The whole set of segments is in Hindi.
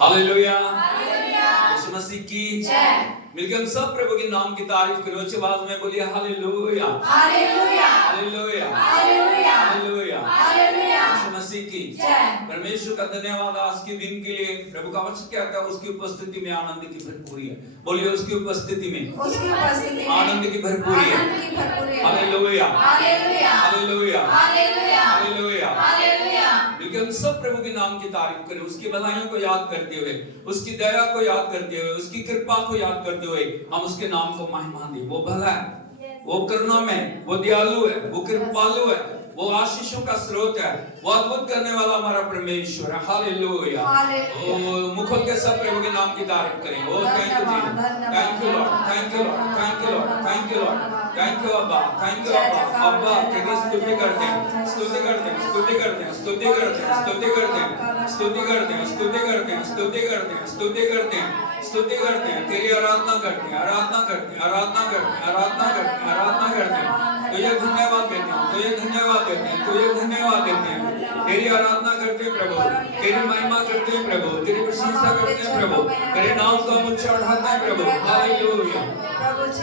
हालेलुया, यीशु मसीह की जय। मिलकर हम सब प्रभु के नाम की तारीफ करो, अच्छी आवाज में बोलिए hallelujah, hallelujah, hallelujah, hallelujah, hallelujah, hallelujah, यीशु मसीह की जय। परमेश्वर का धन्यवाद आज के दिन के लिए। प्रभु का वचन क्या कहता है, उसकी उपस्थिति में आनंद की भरपूरी है। बोलिए उसकी उपस्थिति में आनंद की भरपूरी है। Hallelujah, hallelujah, hallelujah, hallelujah, hallelujah, hallelujah. मिलकर हम सब प्रभु के नाम की तारीफ करें, उसकी भलाइयों को याद करते हुए, उसकी दया को याद करते हुए, उसकी कृपा को याद करते हुए हम उसके नाम को महिमा दें। वो भला है, वो करुणा में, वो दयालु है, वो कृपालु है, वो आशीषों का स्रोत है, वो अद्भुत करने वाला हमारा परमेश्वर है। हालेलुया। ओ मुखों के सब प्रभु के नाम की तारीफ करें। Oh thank you ji, thank you lord, thank you lord, thank you lord, thank you lord, thank you अब्बा, थैंक यू अब्बा। अब्बा तेरी स्तुति करते हैं, स्तुति करते हैं, स्तुति करते हैं, स्तुति करते हैं, स्तुति करते हैं, स्तुति करते हैं, स्तुति करते हैं, स्तुति करते हैं, स्तुति करते हैं, स्तुति करते हैं, तेरी आराधना करते हैं, आराधना करते हैं, आराधना करते हैं, आराधना करते हैं, आराधना करते हैं। तुझे धन्यवाद देते हैं, तुझे धन्यवाद देते हैं, तुझे धन्यवाद देते हैं। तेरी आराधना करते हैं प्रभु, तेरी महिमा करते हैं प्रभु, तेरी प्रशंसा करते हैं प्रभु, तेरे नाम का ऊंचा उठाते हैं प्रभु। Hallelujah,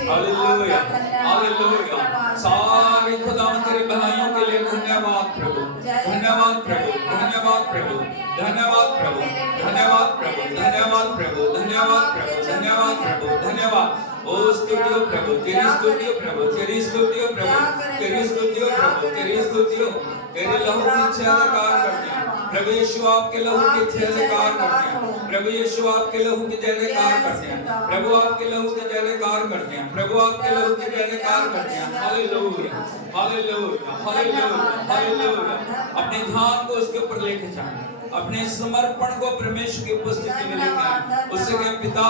hallelujah, hallelujah. सारी खुदावन तेरी भलाइयों के लिए धन्यवाद प्रभु, धन्यवाद प्रभु, धन्यवाद प्रभु, धन्यवाद प्रभु, धन्यवाद प्रभु, धन्यवाद प्रभु, धन्यवाद प्रभु, धन्यवाद प्रभु, धन्यवाद। ओ स्तुतियो प्रभु, तेरी स्तुतियो प्रभु, तेरी स्तुतियो प्रभु, तेरी स्तुतियो प्रभु, तेरी स्तुतियो। तेरे लहू की जयकार करते हैं प्रभु यीशु, आपके लहू की जयकार करते हैं प्रभु यीशु, आपके लहू की जयकार करते हैं प्रभु, आपके लहू की जयकार करते हैं प्रभु, आपके लहू की जयकार करते हैं। Hallelujah, hallelujah, hallelujah, hallelujah. अपने ध्यान को उसके ऊपर लेके जाएं, अपने समर्पण को परमेश्वर की उपस्थिति में लेके आएं। उससे कहें पिता,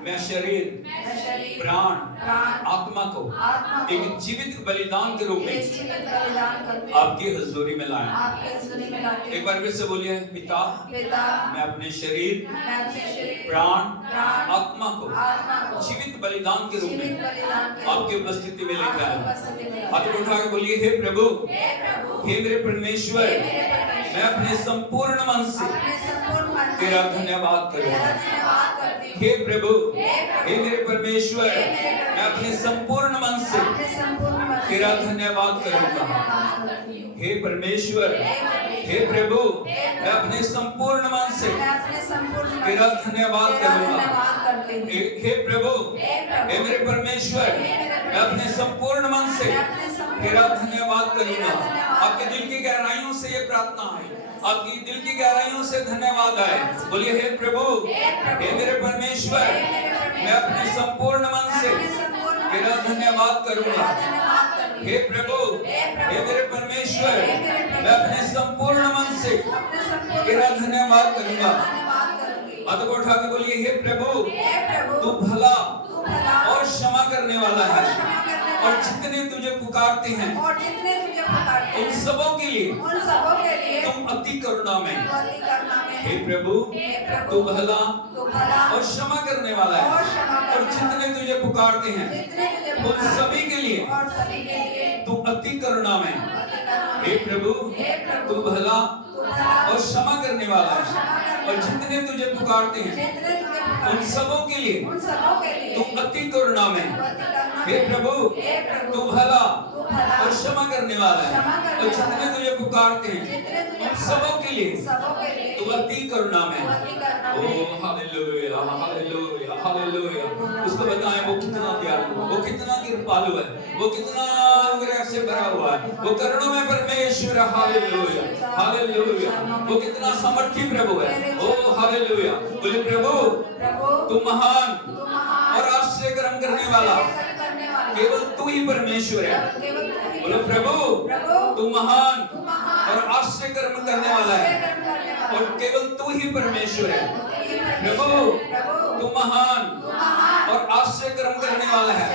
मैं शरीर, प्राण, आत्मा को एक जीवित बलिदान के रूप में आपकी हुजूरी में लाया। एक बार फिर से बोलिए, पिता मैं अपने शरीर, प्राण, आत्मा को जीवित बलिदान के रूप में आपकी उपस्थिति में लेकर आया। हाथ उठा के बोलिए, हे प्रभु, हे मेरे परमेश्वर, मैं अपने संपूर्ण मन से तेरा धन्यवाद करूंगा। हे प्रभु, हे मेरे परमेश्वर, मैं अपने संपूर्ण मन से तेरा धन्यवाद करूंगा। हे परमेश्वर, हे प्रभु, मैं अपने संपूर्ण मन से तेरा धन्यवाद करूंगा। हे प्रभु, हे मेरे परमेश्वर, मैं अपने संपूर्ण मन से तेरा धन्यवाद करूंगा। आपके दिल की गहराइयों से ये प्रार्थना है, आपकी दिल की गहराइयों से धन्यवाद आए। बोलिए, हे प्रभु, हे मेरे परमेश्वर, मैं अपने संपूर्ण मन से तेरा धन्यवाद करूंगा। हे प्रभु, हे मेरे परमेश्वर, मैं अपने संपूर्ण मन से तेरा धन्यवाद करूंगा। हाथ को उठा के बोलिए, हे प्रभु, तू भला और क्षमा करने वाला है, और जितने तुझे पुकारते हैं उन सबों के लिए तुम अति करुणा में। हे प्रभु, तू भला और क्षमा करने वाला है, और जितने तुझे पुकारते हैं उन सभी के लिए तू अति करुणा में। हे प्रभु, तू भला और क्षमा करने वाला है, और जितने तुझे पुकारते हैं उन सबों के लिए तू अति करुणा में। हे प्रभु, तू भला और क्षमा करने वाला है, और जितने तुझे पुकारते हैं उन सबों के लिए तू अति करुणा में। ओ हालेलुया, हालेलुया, हालेलुया। उसको बताएं वो कितना दयालु है, वो कितना कृपालु है, वो कितना अनुग्रह से भरा हुआ है, वो करुणा में परमेश्वर। Hallelujah, hallelujah. वो कितना सामर्थी प्रभु है। ओ हालेलुया। बोले, प्रभु तू महान और आश्चर्य कर्म करने वाला, केवल तू ही परमेश्वर है। बोलो, प्रभु तू महान और आश्चर्य कर्म करने वाला है, और केवल तू ही परमेश्वर है। प्रभु तू महान और आश्चर्य कर्म करने वाला है,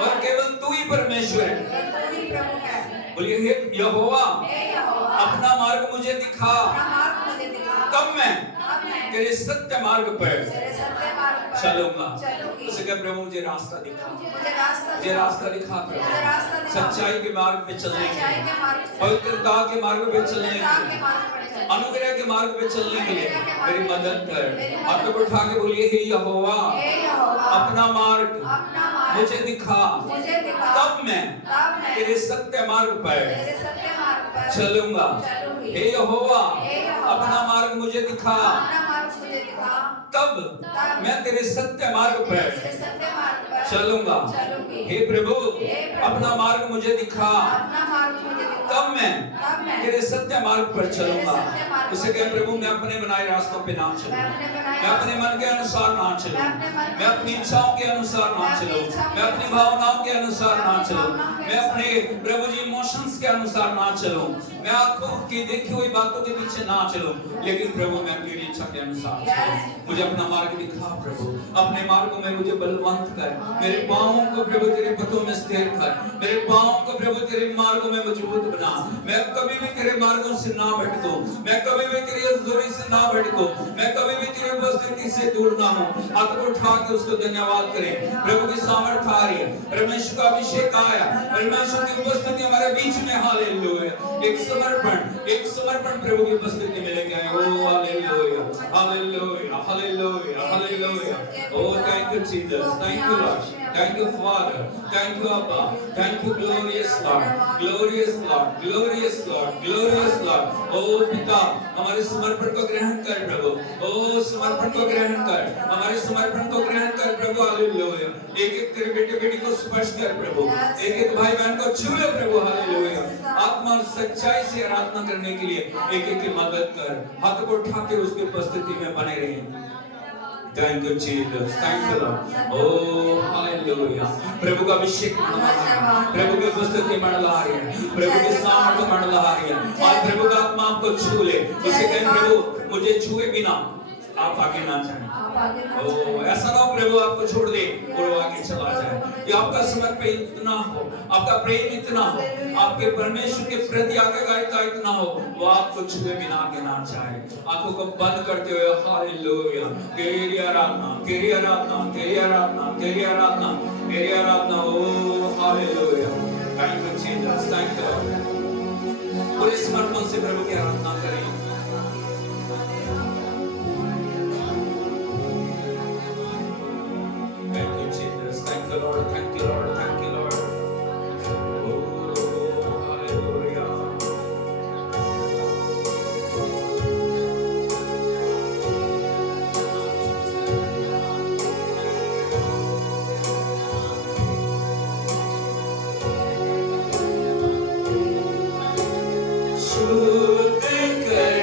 और केवल तू ही परमेश्वर है। बोलिए, हे यहोवा, अपना मार्ग मुझे दिखा, तब मैं तेरे सत्य मार्ग पर चलूंगा। उसे कह, प्रभु मुझे रास्ता दिखा, मुझे रास्ता दिखा प्रभु, सच्चाई के मार्ग पे चलने के, पवित्रता के मार्ग पे चलने के। अनुग्रह के मार्ग पे चलने के लिए मेरी मदद कर। हाथ को उठा के बोलिए, हे यहोवा अपना मार्ग मुझे दिखा, तब मैं तेरे सत्य मार्ग पर चलूंगा। हे यहोवा अपना मार्ग मुझे दिखा, तब मैं तेरे सत्य मार्ग पर चलूंगा। हे प्रभु अपना मार्ग मुझे दिखा, तब मैं तेरे सत्य मार्ग पर चलूंगा। उसे कहे, प्रभु मैं अपने बनाए रास्तों पे ना चलूं, मैं अपने मन के अनुसार ना चलूं, मैं अपनी इच्छाओं के अनुसार ना चलूं, मैं अपनी भावनाओं के अनुसार ना चलूं, मैं अपने प्रभु जी इमोशंस के अनुसार ना चलूं, मैं आंखों की देखी हुई बातों के पीछे ना चलूं, लेकिन प्रभु मैं तेरी इच्छा के अनुसार चलूं। मुझे अपना मार्ग दिखा प्रभु, अपने मार्गों में मुझे बलवंत कर, मेरे पांवों को प्रभु तेरे पथों में स्थिर कर, मेरे पांवों को प्रभु तेरे मार्गों में मजबूत बना। मैं कभी भी तेरे मार्गों से ना भटकूं, मैं कभी भी तेरी हज़ूरी से ना भटकूं, मैं कभी भी तेरी उपस्थिति से दूर ना हूं। हाथ को उठा के उसको धन्यवाद करें। प्रभु की सामर्थ आ रही है, परमेश्वर का अभिषेक आया, परमेश्वर की उपस्थिति हमारे बीच में। हालेलुया। एक समर्पण प्रभु की उपस्थिति में लेके आए। Oh hallelujah, hallelujah, hallelujah, hallelujah. Oh thank you Jesus, thank you lord, thank you father, thank you अब्बा, thank you glorious lord, glorious lord, glorious lord, glorious lord. Oh पिता हमारे समर्पण को ग्रहण कर प्रभु, ओ समर्पण को ग्रहण कर, हमारे समर्पण को ग्रहण कर प्रभु। हालेलुया। एक एक तेरे बेटे बेटी को स्पर्श कर प्रभु, एक एक भाई बहन को छू ले प्रभु। हालेलुया। आत्मा और सच्चाई से आराधना करने के लिए एक एक की मदद कर। हाथ को उठा के उसकी उपस्थिति में बने रहें। Thank you Jesus, thank you Lord. Oh hallelujah. प्रभु का अभिषेक मंडला है, प्रभु की उपस्थिति मंडला है, प्रभु की सामर्थ मंडला है। और प्रभु का आत्मा आपको छू ले। उसे कहें, प्रभु मुझे छुए बिना आप आगे ना जाएं। ओ ऐसा ना हो प्रभु आपको छोड़ दे और वो आगे चला जाए। कि आपका समर्पण इतना हो, आपका प्रेम इतना हो, आपके परमेश्वर के प्रति आज्ञाकारिता इतना हो, वो आपको छुए बिना आगे ना जाए। आंखों को बंद करते हुए हालेलुया, तेरी आराधना, तेरी आराधना, तेरी आराधना, तेरी आराधना, तेरी आराधना। Oh hallelujah. Thank you Jesus, thank you. पूरे समर्पण से प्रभु की आराधना करें। Thank you Lord, thank you Lord, thank you Lord. Oh hallelujah. शुद्ध कर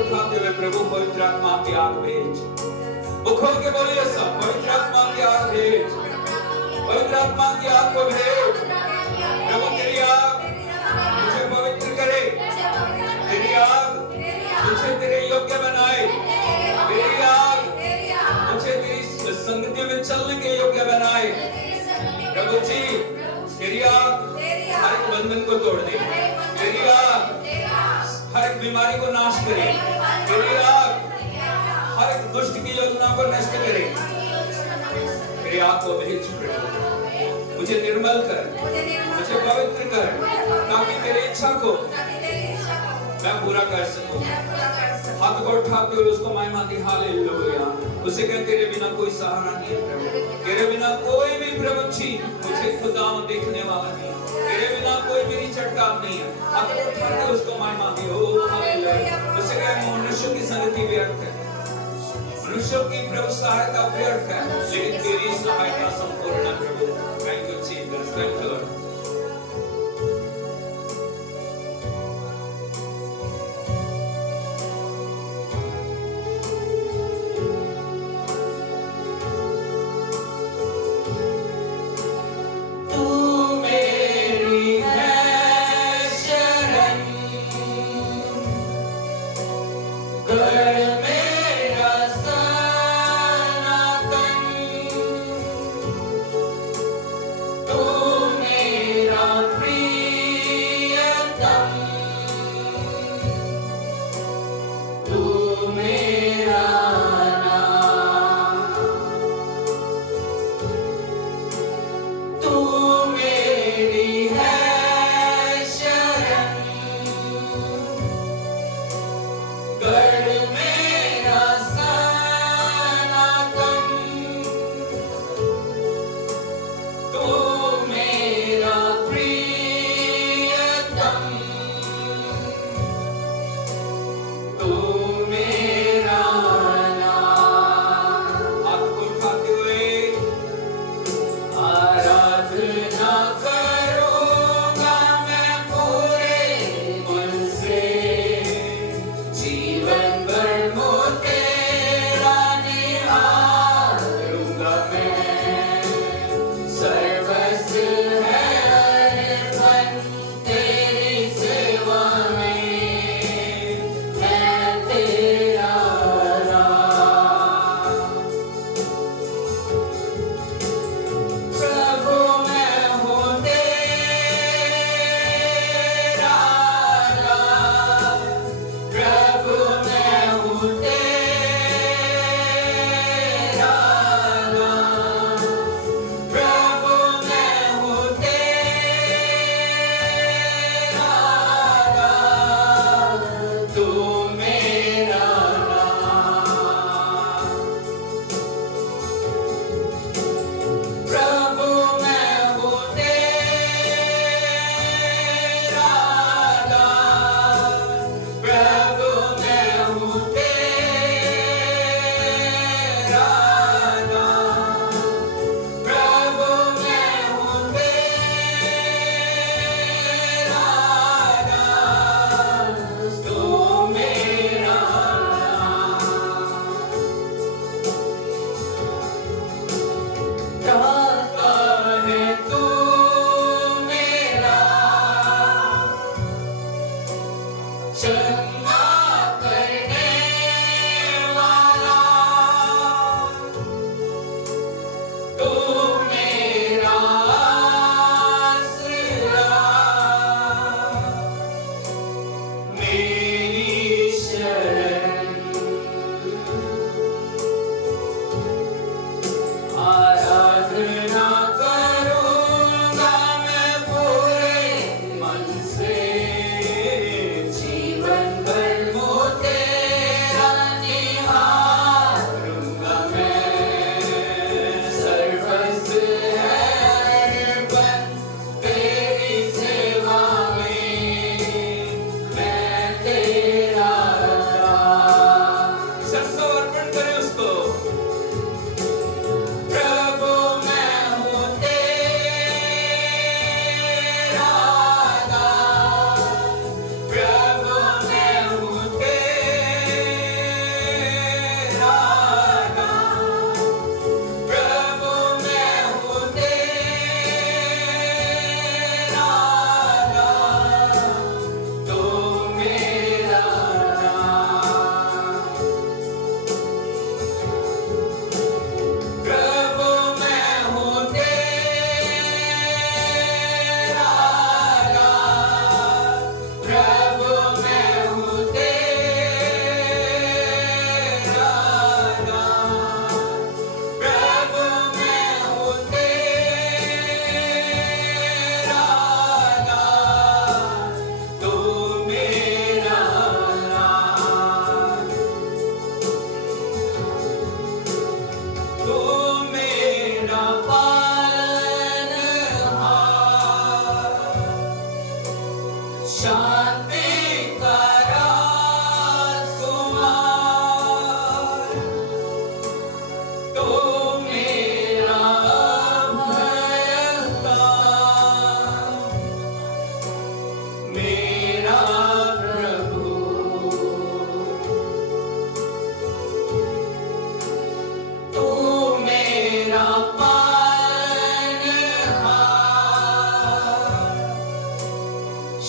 उठाते हुए प्रभु पवित्र आत्मा की आग भेज। वो खोल के बोलिए सब, पवित्र आत्मा की आग भेज, पवित्र आत्मा की आग को भेज। प्रभु तेरी आग मुझे पवित्र करे, तेरी आग मुझे तेरे योग्य बनाए, तेरी आग मुझे तेरी संगति में चलने के योग्य बनाए। प्रभु जी तेरी आग हर एक बंधन को तोड़ दे, तेरी आग हर एक बीमारी को नाश करे, तेरी आग हर एक दुष्ट की योजना को नष्ट करे। तेरी आग को भेज प्रभु, मुझे निर्मल कर, मुझे पवित्र कर, ताकि तेरी इच्छा को मैं पूरा कर सकूं। हाथ को उठाते हुए उसको महिमा दी, हालेलुया। उसे कह तेरे बिना कोई सहारा नहीं है प्रभु, तेरे बिना कोई भी प्रभु जी मुझे खुदा देखने वाला नहीं, तेरे बिना कोई मेरी चट्टान नहीं है। हाथ को उठाते हुए उसको महिमा दी, ओ हालेलुया। उसे कह मनुष्यों की संगति व्यर्थ है, मनुष्यों की प्रभु सहायता व्यर्थ है, लेकिन तेरी सहायता संपूर्ण है प्रभु। Thank you Jesus, thank you lord. तू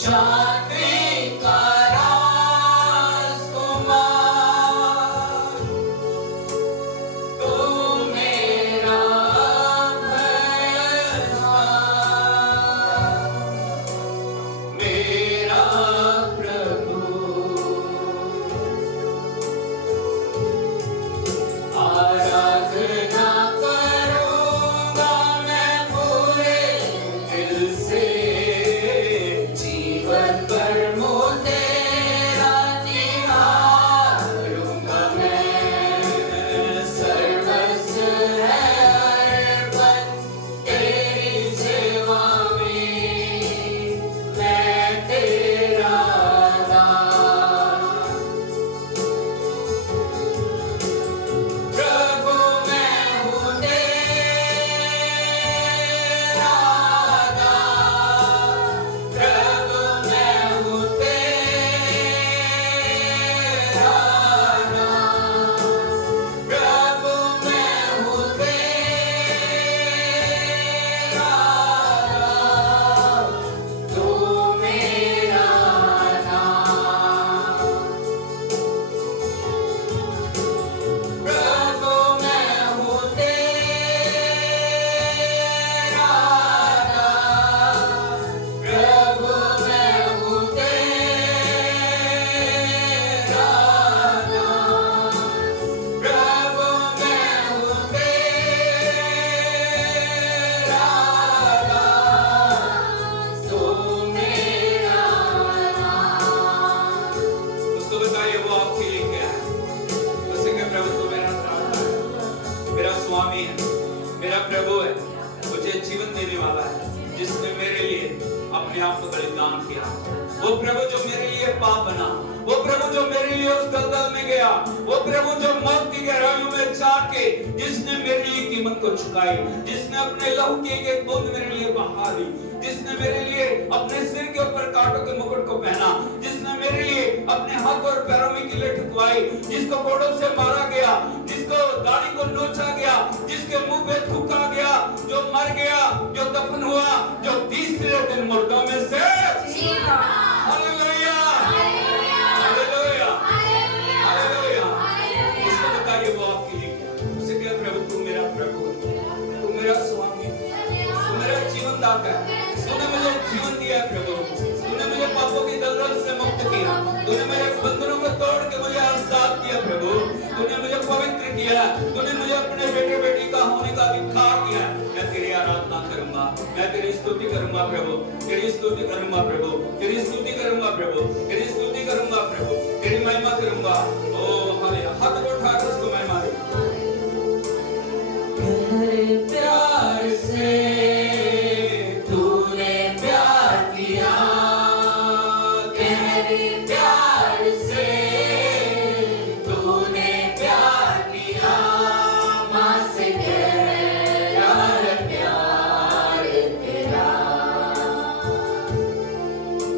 शांति का राजकुमार, तू मेरा भगवान, मेरा प्रभु। आराधना करूंगा मैं पूरे दिल से, जीवन भर मुँह तेरा निहारूंगा मैं। सर्वस्व है अर्पण तेरी सेवा में, मैं तेरा दास। प्रभु मैं हूँ तेरा दास, प्रभु मैं हूँ तेरा दास, प्रभु मैं हूँ तेरा दास, तू मेरा नाम। प्रभु मैं हूँ तेरा दास, प्रभु मैं हूँ तेरा दास, प्रभु मैं हूँ तेरा दास, तू मेरा नाम। उसको बताइए वो आपके लिए क्या है। उसे कहे प्रभु तू मेरा दाता है, मेरा स्वामी है, मेरा प्रभु है, मुझे जीवन देने वाला है, जिसने मेरे लिए अपने आप को बलिदान किया। वो प्रभु जो मेरे लिए पाप बना, वो प्रभु जो मेरे लिए उस दलदल में गया, वो प्रभु जो मौत की गहराइयों में जाके जिसने मेरे लिए कीमत को चुकाई, जिसने अपने लहू की एक बूंद मेरे लिए बहा दी, जिसने मेरे लिए अपने सिर के ऊपर कांटों के मुकुट को पहना, जिसने मेरे लिए अपने हाथ और पैरों में कीलें ठुकवाई, जिसको कोड़ों से मारा गया, जिसको दाढ़ी को नोचा गया, जिसके मुंह पे थूका गया, जो मर गया, जो दफन हुआ, जो तीसरे दिन मुर्दों में से हालेलुया, हालेलुया, हालेलुया। उसको बताइए वो आपके लिए क्या है। उसे कहे प्रभु तू मेरा प्रभु है, तू मेरा स्वामी है, तू मेरा जीवन दाता है, तूने मुझे जीवन दिया है प्रभु, तूने मुझे पापों की दलदल से मुक्त किया, तूने मेरे बंधनों को तोड़ के मुझे आजाद किया प्रभु, तूने मुझे पवित्र किया, तूने मुझे अपने बेटे बेटी का होने का अधिकार दिया। मैं तेरी आराधना करूंगा, मैं तेरी स्तुति करूंगा प्रभु, तेरी स्तुति करूंगा प्रभु, तेरी स्तुति करूंगा प्रभु, तेरी स्तुति करूंगा प्रभु, तेरी महिमा करूंगा। ओ हालेलुया, हाथ को उठाकर उसको महिमा दे। तेरे प्यार से तूने प्यार किया, तेरे प्यार से तूने प्यार किया, माँ से गहरा है प्यार तेरा,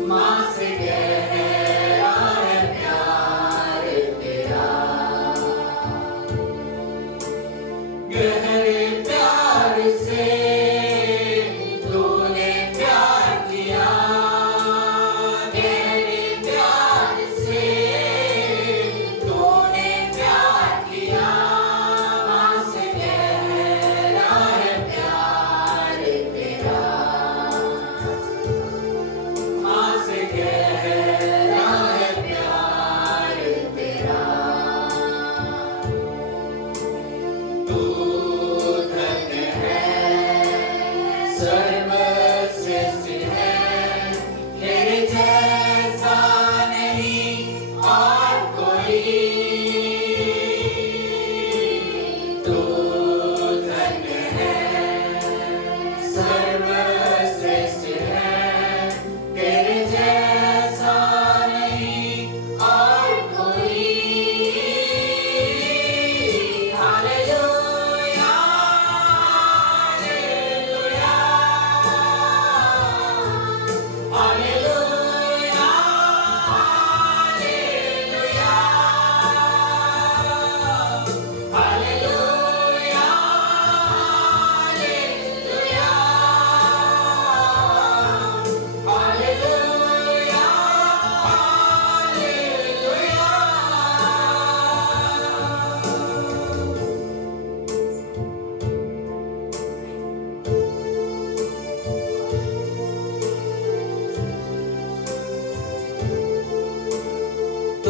माँ से गहरा है प्यार तेरा।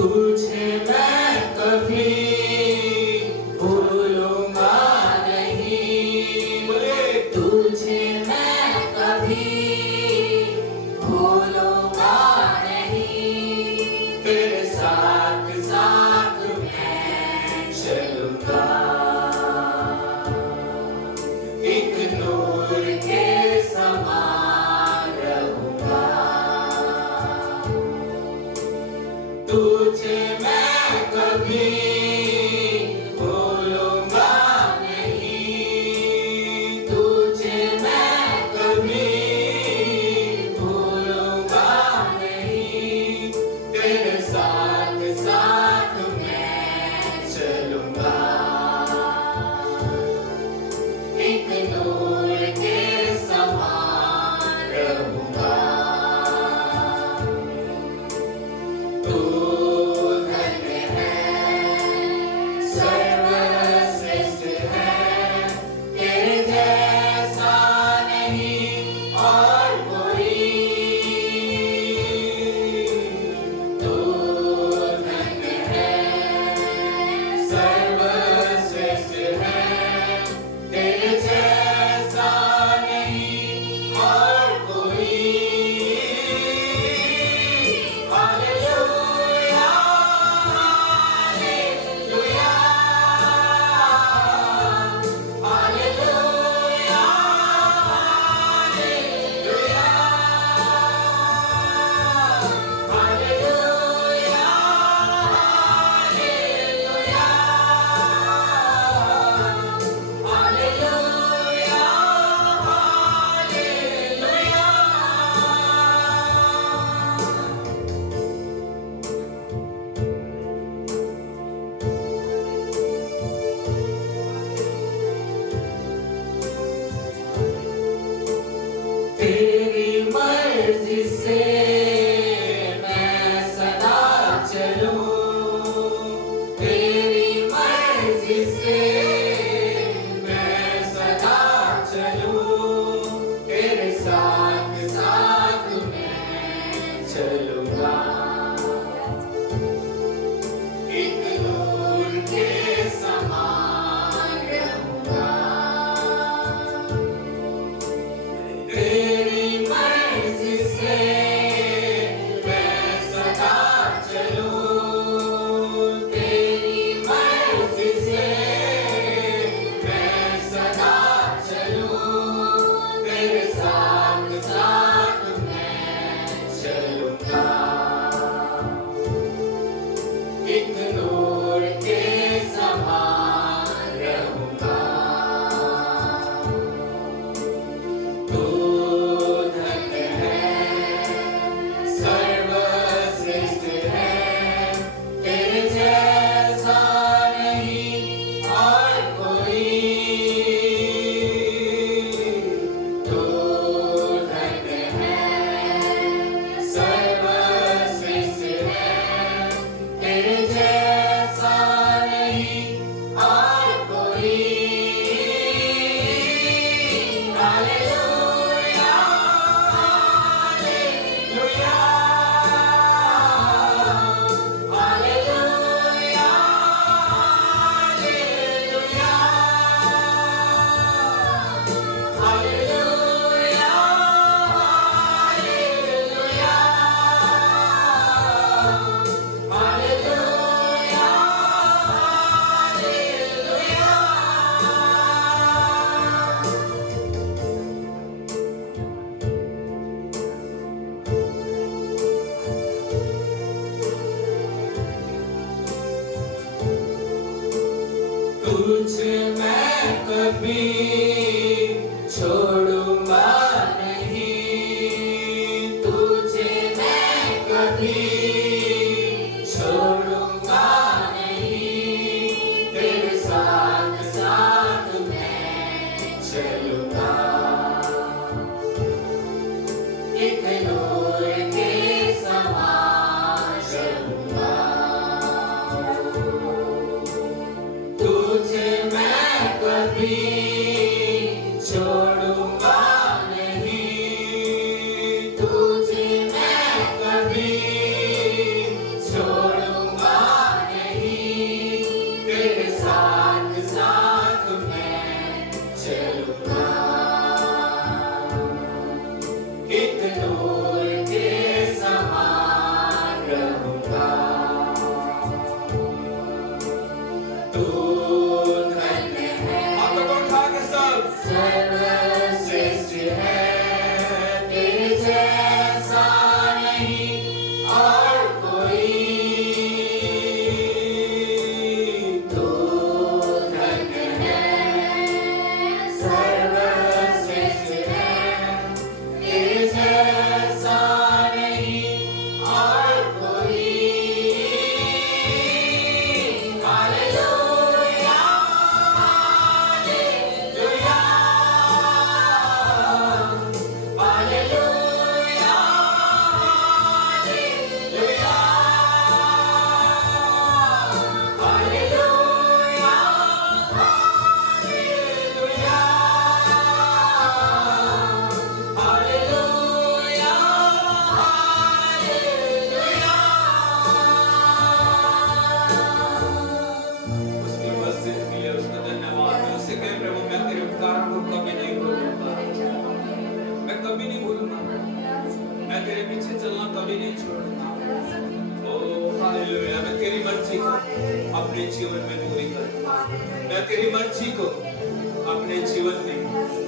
तुझे मैं कभी भूलूंगा नहीं, बोले तुझे मैं कभी भूलूंगा नहीं, तेरे साथ साथ मैं चलूंगा, एक नूर के समान रहूंगा, तुझे मैं कभी भूलूंगा नहीं, तुझे मैं कभी भूलूंगा नहीं, तेरे साथ साथ मैं चलूंगा, एक नूर के समान रहूंगा, तू धन्य है, सर्वश्रेष्ठ है, तेरे जैसा नहीं और कोई, तू धन्य है, सर्वश्रेष्ठ है, तेरे जैसा नहीं और कोई। Hallelujah, hallelujah, hallelujah, hallelujah, hallelujah, hallelujah. तेरी मर्जी से मैं सदा चलूं, तेरी मर्जी से मैं सदा चलूं, तेरे साथ साथ मैं चलूंगा, एक नूर के समान रहूंगा, तेरी मर्जी से मैं सदा चलूं, तेरी मर्जी से मैं सदा चलूं, तेरे साथ साथ मैं चलूंगा, एक नूर के समान रहूंगा, तू धन्य है, सर्वश्रेष्ठ है, तेरे जैसा नहीं और कोई, तू धन्य है, सर्वश्रेष्ठ है, तेरे जैसा नहीं और कोई। Hallelujah, hallelujah, hallelujah, hallelujah, hallelujah, hallelujah, hallelujah. तुझे मैं कभी छोड़ूंगा नहीं, तुझे मैं कभी छोड़ूंगा नहीं, तेरे साथ साथ मैं चलूंगा, एक नूर के समान रहूंगा, तुझे मैं कभी छोड़ूंगा नहीं, तुझे मैं कभी छोड़ूंगा से चलना कभी नहीं छोड़ना। ओ हालेलुया, मैं तेरी मर्जी को अपने जीवन में पूरी करूंगा। मैं तेरी मर्जी को अपने जीवन में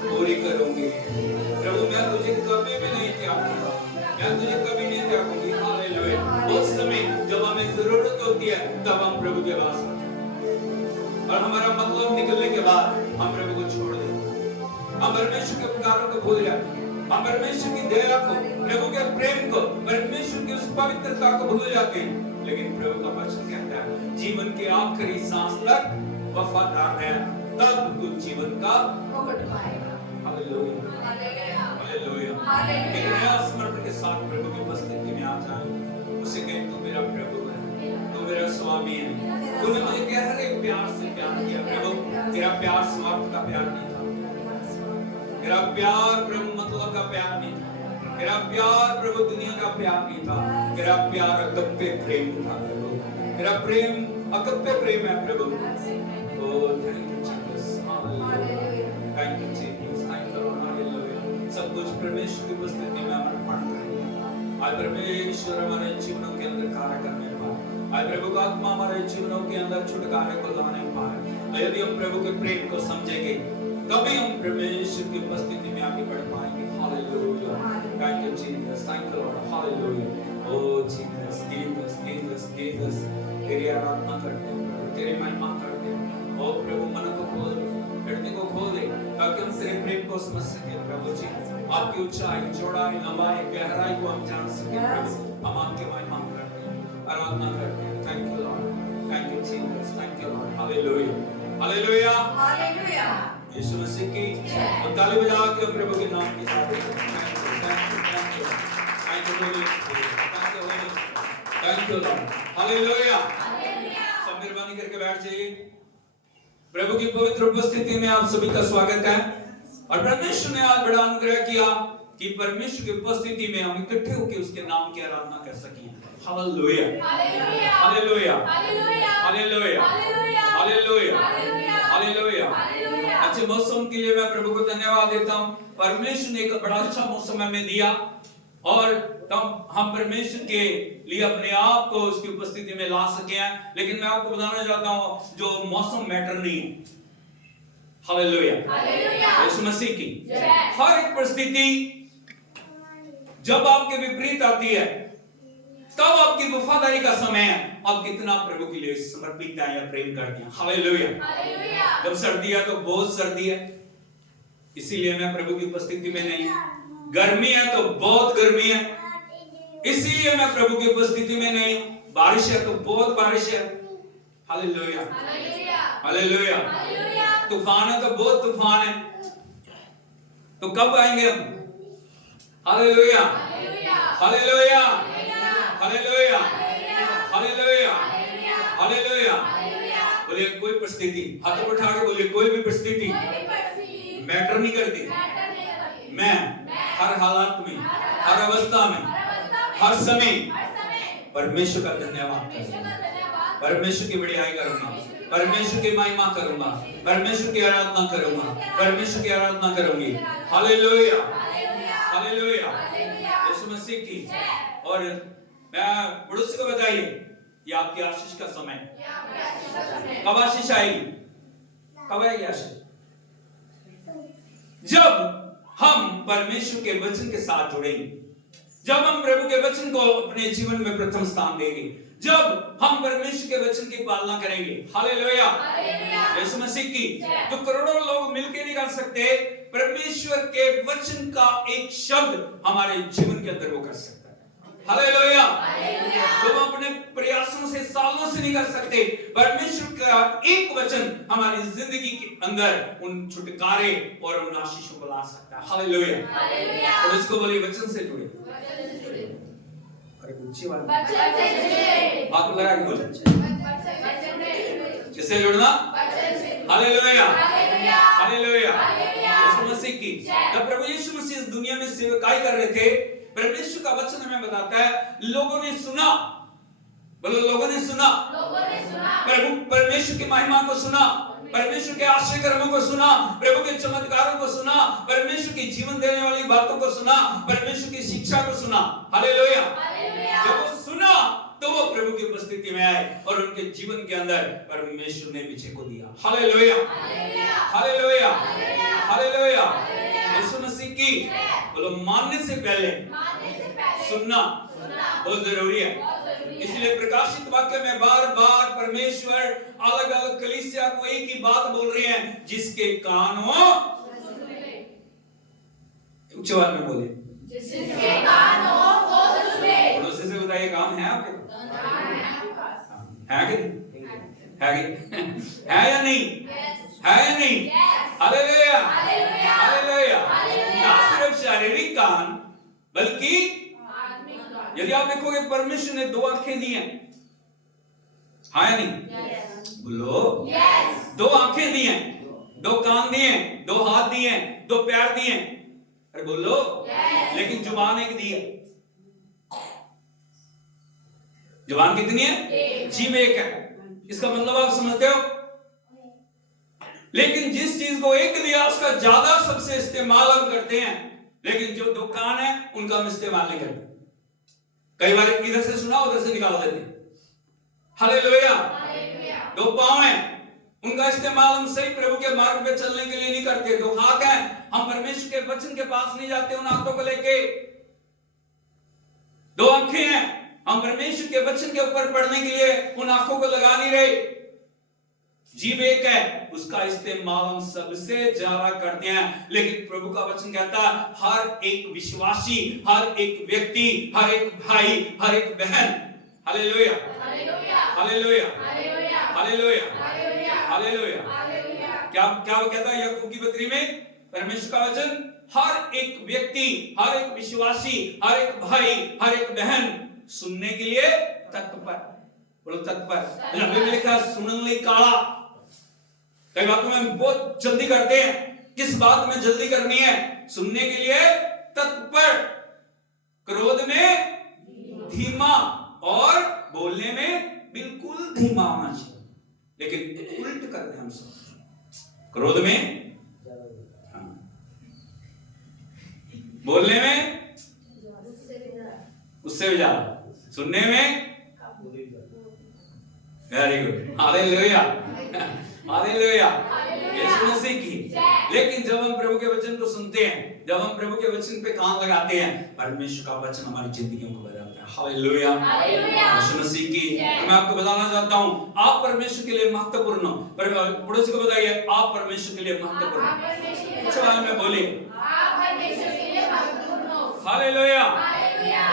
पूरी करूंगी। प्रभु मैं तुझे कभी भी नहीं त्यागूंगा, मैं तुझे कभी नहीं त्यागूंगी। हालेलुया। उस समय जब हमें जरूरत होती है तब हम प्रभु के पास आते हैं, और हमारा मतलब निकलने के बाद हम प्रभु को छोड़ देते हैं। हम परमेश्वर के उपकारों को भूल जाते हैं, हम परमेश्वर की दया को, प्रभु के प्रेम को, परमेश्वर की उस पवित्रता को भूल जाते हैं। लेकिन प्रभु का वचन कहता है जीवन के आखिरी सांस तक वफादार है, तब तू जीवन का मुकुट पाएगा। Hallelujah, hallelujah, hallelujah. एक नया समर्पण के साथ प्रभु की उपस्थिति में आ जाए, उसे कहें तू मेरा प्रभु है, तू मेरा स्वामी है, तूने मुझे गहरे प्यार से प्यार किया। प्रभु तेरा प्यार स्वार्थ का प्यार नहीं था, तेरा प्यार प्रभु मतलब का प्यार नहीं था, तेरा प्यार प्रभु दुनिया का प्यार नहीं था, तेरा प्यार अगप्पे प्रेम था। प्रभु तेरा प्रेम अगप्पे प्रेम है प्रभु। Oh thank you Jesus, hallelujah, thank you Jesus, thank you Lord, hallelujah. सब कुछ परमेश्वर की उपस्थिति में अर्पण करें। आज परमेश्वर हमारे जीवनों के अंदर कार्य करने पाए, आज प्रभु का आत्मा हमारे जीवनों के अंदर छुटकारे को लाने पाए। यदि हम प्रभु के प्रेम को समझेंगे तभी हम परमेश्वर की उपस्थिति में आगे बढ़ पाएंगे। Hallelujah, thank you Jesus, thank you Lord, hallelujah. Oh Jesus, Jesus, Jesus, Jesus, तेरी आराधना करते हैं प्रभु, तेरी महिमा करते हैं। ओ प्रभु मन को खोल दे, हृदय को खोल दे, ताकि हम तेरे प्रेम को समझ सकें प्रभु जी। आपकी ऊंचाई, चौड़ाई, लंबाई, गहराई को हम जान सकें प्रभु। हम आपके महिमा करते हैं, आराधना करते हैं। Thank you lord, thank you Jesus, thank you Lord, hallelujah, hallelujah, hallelujah. यीशु मसीह की ताली बजा के प्रभु के नाम की तारीफ करें। Thank you, thank you, thank you Lord, hallelujah. सब मेहरबानी करके बैठ जाइए। प्रभु की पवित्र उपस्थिति में आप सभी का स्वागत है। और परमेश्वर ने आज बड़ा अनुग्रह किया कि परमेश्वर की उपस्थिति में हम इकट्ठे होकर उसके नाम की आराधना कर सकें। Hallelujah, hallelujah, hallelujah, hallelujah, hallelujah, hallelujah. अच्छे मौसम के लिए मैं प्रभु को धन्यवाद देता हूँ। परमेश्वर ने एक बड़ा अच्छा मौसम हमें दिया, और तब हम परमेश्वर के लिए अपने आप को उसकी उपस्थिति में ला सके हैं। लेकिन मैं आपको बताना चाहता हूँ जो मौसम मैटर नहीं है। हालेलुया, यीशु मसीह की हर एक परिस्थिति जब आपके विपरीत आती है तब आपकी वफादारी का समय है। आप कितना प्रभु के लिए समर्पित है या प्रेम करते हैं। हालेलुया। जब सर्दी है तो बहुत सर्दी है, इसीलिए मैं प्रभु की उपस्थिति में नहीं। गर्मी है तो बहुत गर्मी है, इसीलिए मैं प्रभु की उपस्थिति में नहीं। बारिश है तो बहुत बारिश है। Hallelujah, hallelujah. तूफान है तो बहुत तूफान है। तो कब आएंगे हम? Hallelujah, hallelujah, hallelujah, hallelujah, hallelujah. बोलिए कोई परिस्थिति, हाथ उठा के बोलिए कोई भी परिस्थिति मैटर नहीं करती। मैं हर हालात में, हर अवस्था में, हर समय परमेश्वर का धन्यवाद करूंगा, परमेश्वर की बड़ाई करूंगा, परमेश्वर की महिमा करूंगा, परमेश्वर की आराधना करूंगा, परमेश्वर की आराधना करूंगी। हालेलुया, हालेलुया, यीशु मसीह की। और मैं पड़ोसी को बताइए ये आपकी आशीष का समय। कब आशीष आएगी? कब आएगी आशीष? जब हम परमेश्वर के वचन के साथ जुड़ेंगे, जब हम प्रभु के वचन को अपने जीवन में प्रथम स्थान देंगे, जब हम परमेश्वर के वचन की पालना करेंगे। हालेलुया, यीशु मसीह की। जो करोड़ों लोग मिलकर नहीं कर सकते, परमेश्वर के वचन का एक शब्द हमारे जीवन के अंदर वो कर सकता है। हालेलुया। जो हम अपने प्रयासों से, सालों से नहीं कर सकते, परमेश्वर का एक वचन हमारी जिंदगी के अंदर उन छुटकारे और उन आशीषों को ला सकता है। हालेलुया। और इसको बोलिए वचन से जुड़े। अरे ऊंची बात, आपको लगा कि बोले किससे जुड़ना? हालेलुया, हालेलुया, यीशु मसीह की। जब प्रभु यीशु मसीह इस दुनिया में सेवकाई कर रहे थे, परमेश्वर का वचन हमें बताता है लोगों ने सुना। बोलो लोगों ने सुना। प्रभु परमेश्वर की महिमा को सुना, परमेश्वर के आश्चर्य कर्मों को सुना, प्रभु के चमत्कारों को सुना, परमेश्वर की जीवन देने वाली बातों को सुना, परमेश्वर की शिक्षा को सुना। हालेलुया। जब वो सुना तो वो प्रभु की उपस्थिति में आए और उनके जीवन के अंदर परमेश्वर ने पीछे को दिया। Hallelujah, hallelujah, hallelujah. यीशु मसीह की बोलो मानने से पहले सुनना बहुत जरूरी है। इसलिए प्रकाशित वाक्य में बार बार परमेश्वर अलग अलग कलीसिया को एक ही बात बोल रहे हैं, जिसके कान हो उच्च आवाज में बोले, जिसके कान हो वो सुने। पड़ोसी से बताइए कान है आपके? है कि है या नहीं? है या नहीं? Hallelujah, hallelujah. ना सिर्फ शारीरिक कान बल्कि यदि आप देखोगे परमेश्वर ने दो आंखें दी हैं, हाँ या नहीं? बोलो, दो आंखें दी हैं, दो कान दिए, दो हाथ दिए, दो पैर दिए। अरे बोलो, लेकिन जुबान एक दी है। जुबान कितनी है? जीभ एक है। इसका मतलब आप समझते हो? लेकिन जिस चीज को एक दिया उसका ज्यादा सबसे इस्तेमाल हम करते हैं, लेकिन जो दो कान है उनका हम इस्तेमाल नहीं करते। कई बार इधर से सुना उधर से निकाल देते। हालेलुया। दो पांव हैं, उनका इस्तेमाल हम सही प्रभु के मार्ग पे चलने के लिए नहीं करते। दो हाथ हैं, हम परमेश्वर के वचन के पास नहीं जाते उन हाथों को लेके। दो आंखें हैं, हम परमेश्वर के वचन के ऊपर पढ़ने के लिए उन आंखों को लगा नहीं रहे। जीभ एक है, उसका इस्तेमाल हम सबसे ज्यादा करते हैं, लेकिन प्रभु का वचन कहता है हर एक विश्वासी, हर एक व्यक्ति, हर एक भाई, हर एक बहन, हालेलुया, हालेलुया, हालेलुया, हालेलुया। क्या क्या वो कहता है याकूब की पत्री में? परमेश्वर का वचन हर एक व्यक्ति, हर एक विश्वासी, हर एक भाई, हर एक बहन सुनने के लिए तत्पर। बोलो तत्पर। नबी में लिखा सुनने लिए काला। कई बातों में हम बहुत जल्दी करते हैं, किस बात में जल्दी करनी है? सुनने के लिए तत्पर, क्रोध में धीमा और बोलने में बिल्कुल धीमा होना चाहिए। लेकिन उल्ट करते हैं हम सब। क्रोध में हाँ, बोलने में उससे भी ज्यादा, सुनने में वेरी गुड। हालेलुया, हालेलुया, यीशु मसीह की। लेकिन जब हम प्रभु के वचन को सुनते हैं, जब हम प्रभु के वचन पे कान लगाते हैं, परमेश्वर का वचन हमारी जिंदगियों को बदलता है। हालेलुया, यीशु मसीह की। मैं आपको बताना चाहता हूं, आप परमेश्वर के लिए महत्वपूर्ण हो। पड़ोसी को बताइए आप परमेश्वर के लिए महत्वपूर्ण हो। अच्छा भाई में बोलिए आप परमेश्वर के लिए महत्वपूर्ण हो। हालेलुया,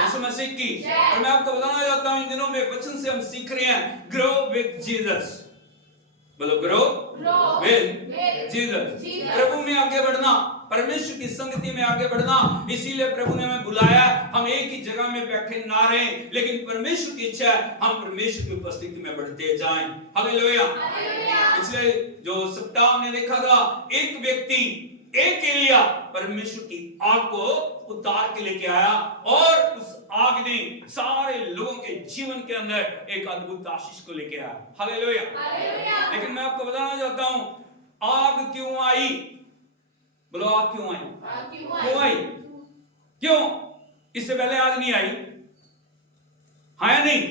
यीशु मसीह की। और मैं आपको बताना चाहता हूं इन दिनों में वचन से हम सीख रहे हैं ग्रो विद जीसस। बोलो ग्रो विद जीसस। प्रभु में आगे बढ़ना, परमेश्वर की संगति में आगे बढ़ना। इसीलिए प्रभु ने हमें बुलाया। हम एक ही जगह में बैठे ना रहें, लेकिन परमेश्वर की इच्छा है हम परमेश्वर की उपस्थिति में बढ़ते जाएं। हालेलुया। इसलिए जो सप्ताह हमने देखा था, एक व्यक्ति, एक एलिया परमेश्वर की आग को उतार के लेके आया और उस आग ने सारे लोगों के जीवन के अंदर एक अद्भुत आशीष को लेके आया। हालेलुया। लेकिन मैं आपको बताना चाहता हूं आग क्यों आई? बोलो आग क्यों आई? क्यों आई? क्यों? इससे पहले आग नहीं आई, हाँ या नहीं?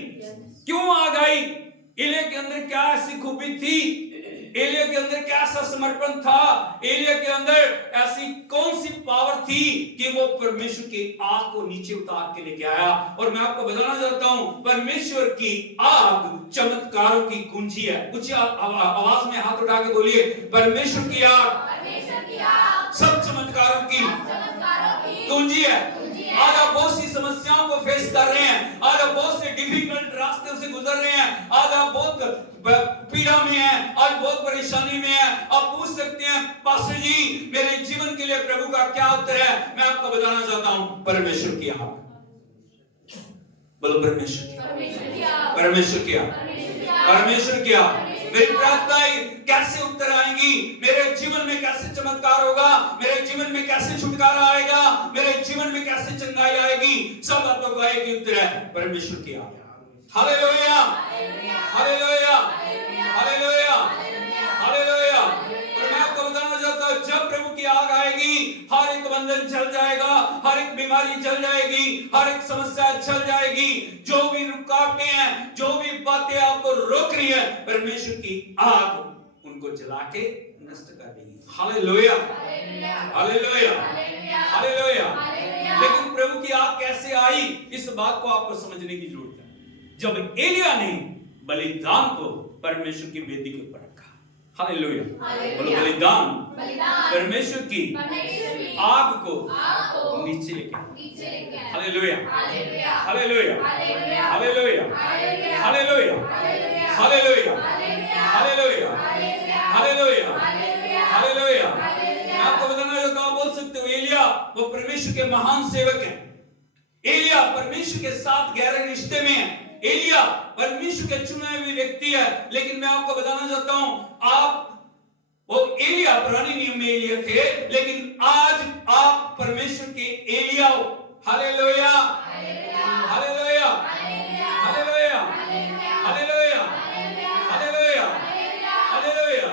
क्यों आग आई? एलिया के अंदर क्या ऐसी खूबी थी? एलिया के अंदर क्या ऐसा समर्पण था? एलिया के अंदर ऐसी कौन सी पावर थी कि वो परमेश्वर की आग को नीचे उतार के लेके आया? और मैं आपको बताना चाहता हूं परमेश्वर की आग चमत्कारों की कुंजी है। कुछ आवाज में हाथ उठा के बोलिए परमेश्वर की आग सब चमत्कारों की कुंजी है। आज आप बहुत सी समस्याओं को फेस कर रहे हैं, आज आप बहुत से डिफिकल्ट रास्ते से गुजर रहे हैं, आज आप बहुत पीड़ा में हैं, आज बहुत परेशानी में हैं। आप पूछ सकते हैं पास्टर जी मेरे जीवन के लिए प्रभु का क्या उत्तर है? मैं आपको बताना चाहता हूं परमेश्वर की आग। बोलो परमेश्वर की आग, परमेश्वर की आग, परमेश्वर की आग। मेरी प्रार्थनाएं कैसे उत्तर आएंगी? मेरे जीवन में कैसे चमत्कार होगा? मेरे जीवन में कैसे छुटकारा आएगा? मेरे जीवन में कैसे चंगाई आएगी? सब बातों का एक ही उत्तर है परमेश्वर की आग। Hallelujah, hallelujah, hallelujah, hallelujah. आग आएगी, हर एक बंधन चल जाएगा, हर एक बीमारी चल जाएगी, हर एक समस्या चल जाएगी। जो भी रुकावटें हैं, जो भी बातें आपको रोक रही है, परमेश्वर की आग उनको जला के नष्ट कर देगी। Hallelujah, hallelujah, hallelujah. लेकिन प्रभु की आग कैसे आई, इस बात को आपको समझने की जरूरत है। जब एलिया ने बलिदान को परमेश्वर की वेदी के ऊपर रखा, हालेलुया, बोलो बलिदान परमेश्वर की आग को नीचे लेके आया। Hallelujah, hallelujah, hallelujah, hallelujah, hallelujah, hallelujah, hallelujah, hallelujah. मैं आपको बताना चाहता हूं, बोल सकते हो एलिया वो परमेश्वर के महान सेवक हैं। एलिया परमेश्वर के साथ गहरे रिश्ते में है। एलिया परमेश्वर के चुने हुए व्यक्ति है। लेकिन मैं आपको बताना चाहता हूं, आप वो एलिया पुराने नियम में एलिया थे, लेकिन आज आप परमेश्वर के एलिया हो। Hallelujah, hallelujah, hallelujah, hallelujah, hallelujah, hallelujah.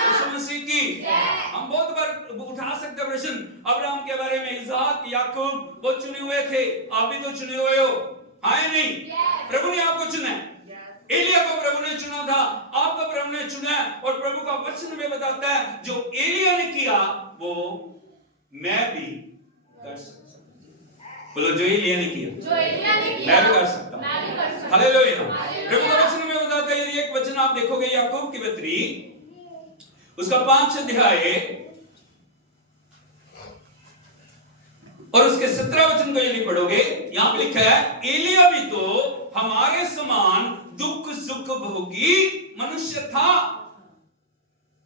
यीशु मसीह की हम बहुत बार उठा सकते हैं प्रश्न अब्राहम के बारे में, इसहाक, याकूब, वो चुने हुए थे, आप भी तो चुने हुए हो, हाँ या नहीं? प्रभु ने आपको चुना है। एलिया को प्रभु ने चुना था, आपको प्रभु ने चुना है। और प्रभु का वचन में बताता है जो एलिया ने किया वो मैं भी कर सकता हूं। बोलो जो एलिया ने किया मैं भी कर सकता हूं। हालेलुया। प्रभु का वचन में बताता है, यदि एक वचन आप देखोगे याकूब की पत्री उसका 5 अध्याय और उसके 17 वचन को यदि पढ़ोगे, यहां पे लिखा है एलिया भी तो हमारे समान दुख सुख भोगी मनुष्य था।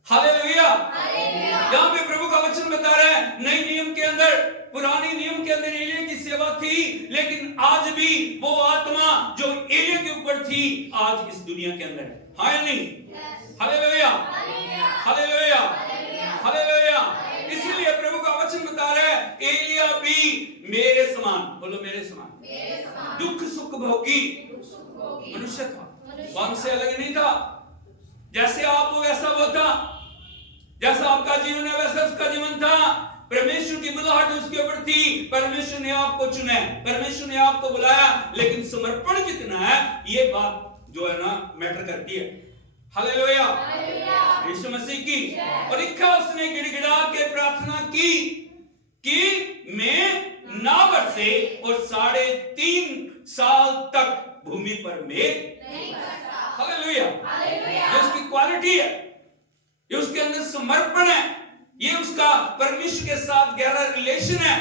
हालेलुया। यहां पे प्रभु का वचन बता रहा है, नए नियम के अंदर, पुराने नियम के अंदर एलिया की सेवा थी, लेकिन आज भी वो आत्मा जो एलिया के ऊपर थी आज इस दुनिया के अंदर है, हाँ या नहीं? Hallelujah, hallelujah, hallelujah. इसलिए प्रभु का वचन बता रहा है एलिया भी मेरे समान, बोलो मेरे समान, दुख सुख भोगी मनुष्य था। वो हमसे अलग नहीं था। जैसे आप हो वैसा वो था, जैसा आपका जीवन है वैसा उसका जीवन था। परमेश्वर की बुलाहट उसके ऊपर थी। परमेश्वर ने आपको चुना, परमेश्वर ने आपको बुलाया, लेकिन समर्पण कितना है ये बात जो है ना मैटर करती है। हालेलुया, यीशु मसीह की। और लिखा उसने गिड़गिड़ा के प्रार्थना की कि मैं ना बरसे और 3.5 साल तक भूमि पर मेघ नहीं बरसा। हालेलुया, ये उसकी क्वालिटी है, ये उसके अंदर समर्पण है, ये उसका परमेश्वर के साथ गहरा रिलेशन है।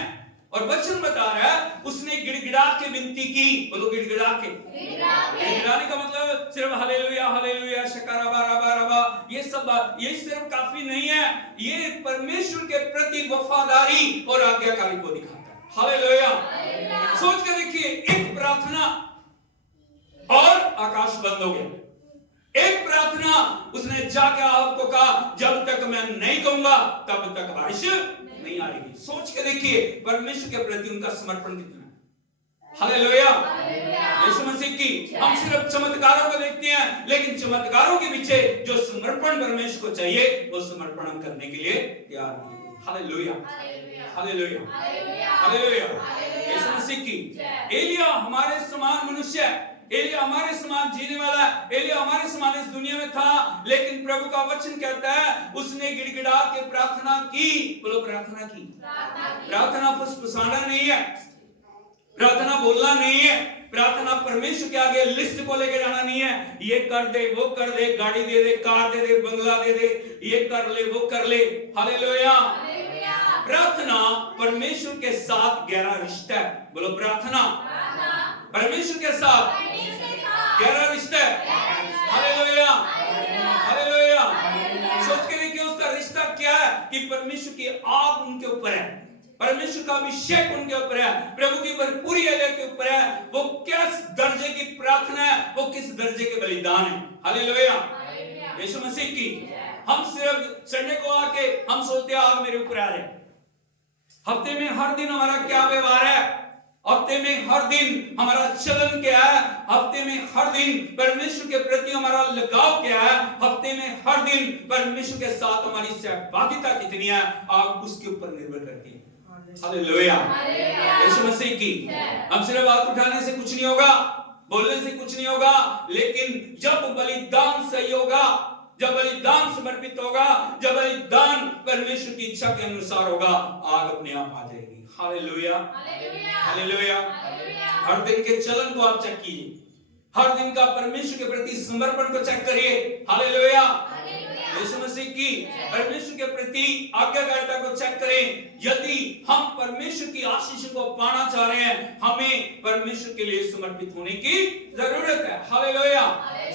और वचन बता रहा है उसने गिड़गिड़ा के विनती की। बोलो गिड़गिड़ा के। गिड़गिड़ाने का मतलब सिर्फ हालेलुया हालेलुया शकाराबा रबा रबा ये सब ये सिर्फ काफी नहीं है, ये परमेश्वर के प्रति वफादारी और आज्ञाकारी को दिखाता है। हालेलुया। सोच के देखिए, एक प्रार्थना और आकाश बंद हो गया। एक प्रार्थना उसने जाके आपको कहा जब तक मैं नहीं कहूंगा तब तक बारिश नहीं आएगी। सोच के देखिए परमेश्वर के प्रति उनका समर्पण कितना है। हालेलुया, यीशु मसीह की। हम सिर्फ चमत्कारों को देखते हैं, लेकिन चमत्कारों के पीछे जो समर्पण परमेश्वर को चाहिए वो समर्पण हम करने के लिए तैयार हैं। हालेलुया, हालेलुया, हालेलुया, यीशु मसीह की। एलिया हमारे समान मनुष्य है, एलिया हमारे समान जीने वाला है, एलिया हमारे समान इस दुनिया में था, लेकिन प्रभु का वचन कहता है उसने गिड़गिड़ा के प्रार्थना की। बोलो प्रार्थना की। प्रार्थना फुसफुसाना नहीं है, प्रार्थना बोलना नहीं है, प्रार्थना परमेश्वर के आगे लिस्ट को लेके जाना नहीं है। ये कर दे, वो कर दे, गाड़ी दे दे, कार दे दे, बंगला दे दे, ये कर ले, वो कर ले। हालेलुया। प्रार्थना परमेश्वर के साथ गहरा रिश्ता है। बोलो प्रार्थना परमेश्वर के साथ गहरा रिश्ता है। Hallelujah, hallelujah. सोच के देखिए उसका रिश्ता क्या है कि परमेश्वर की आग उनके ऊपर है, परमेश्वर का अभिषेक उनके ऊपर है, प्रभु की भरपूरी एलिया के ऊपर है। वो किस दर्जे की प्रार्थना है, वो किस दर्जे के बलिदान है। हालेलुया, यीशु मसीह की। हम सिर्फ संडे को आके हम सोचते हैं आग मेरे ऊपर आ जाए। हफ्ते में हर दिन हमारा क्या व्यवहार है, हफ्ते में हर दिन हमारा चलन क्या है, हफ्ते में हर दिन परमेश्वर के प्रति हमारा लगाव क्या है, हफ्ते में हर दिन परमेश्वर के साथ हमारी सहभागिता कितनी है, आप उसके ऊपर निर्भर करती है। हालेलुया, यीशु मसीह की। अब सिर्फ हाथ उठाने से कुछ नहीं होगा, बोलने से कुछ नहीं होगा, लेकिन जब बलिदान सही होगा, जब बलिदान समर्पित होगा, जब बलिदान परमेश्वर की इच्छा के अनुसार होगा, आग अपने आप आ जाएगी। Hallelujah, hallelujah. हर दिन के चलन को आप चेक कीजिए, हर दिन का परमेश्वर के प्रति समर्पण को चेक करिए। हालेलुया, यीशु मसीह की। परमेश्वर के प्रति आज्ञाकारिता को चेक करें। यदि हम परमेश्वर की आशीष को पाना चाह रहे हैं, हमें परमेश्वर के लिए समर्पित होने की जरूरत है। हालेलुया,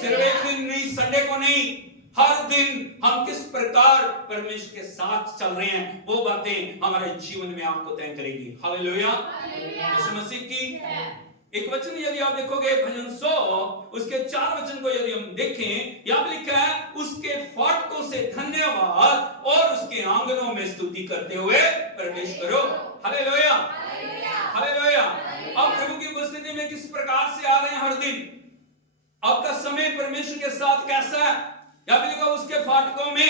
सिर्फ एक दिन नहीं, संडे को नहीं, हर दिन हम किस प्रकार परमेश्वर के साथ चल रहे हैं, वो बातें हमारे जीवन में आपको तय करेगी। हालेलुया, यीशु मसीह की। एक वचन यदि आप देखोगे भजन 100 उसके 4 वचन को यदि हम देखें, यहाँ लिखा है उसके फाटकों से धन्यवाद और उसके आंगनों में स्तुति करते हुए प्रवेश करो। Hallelujah, hallelujah. अब प्रभु की उपस्थिति में किस प्रकार से आ रहे हैं हर दिन, आपका समय परमेश्वर के साथ कैसा है, यहाँ लिखा उसके फाटकों में।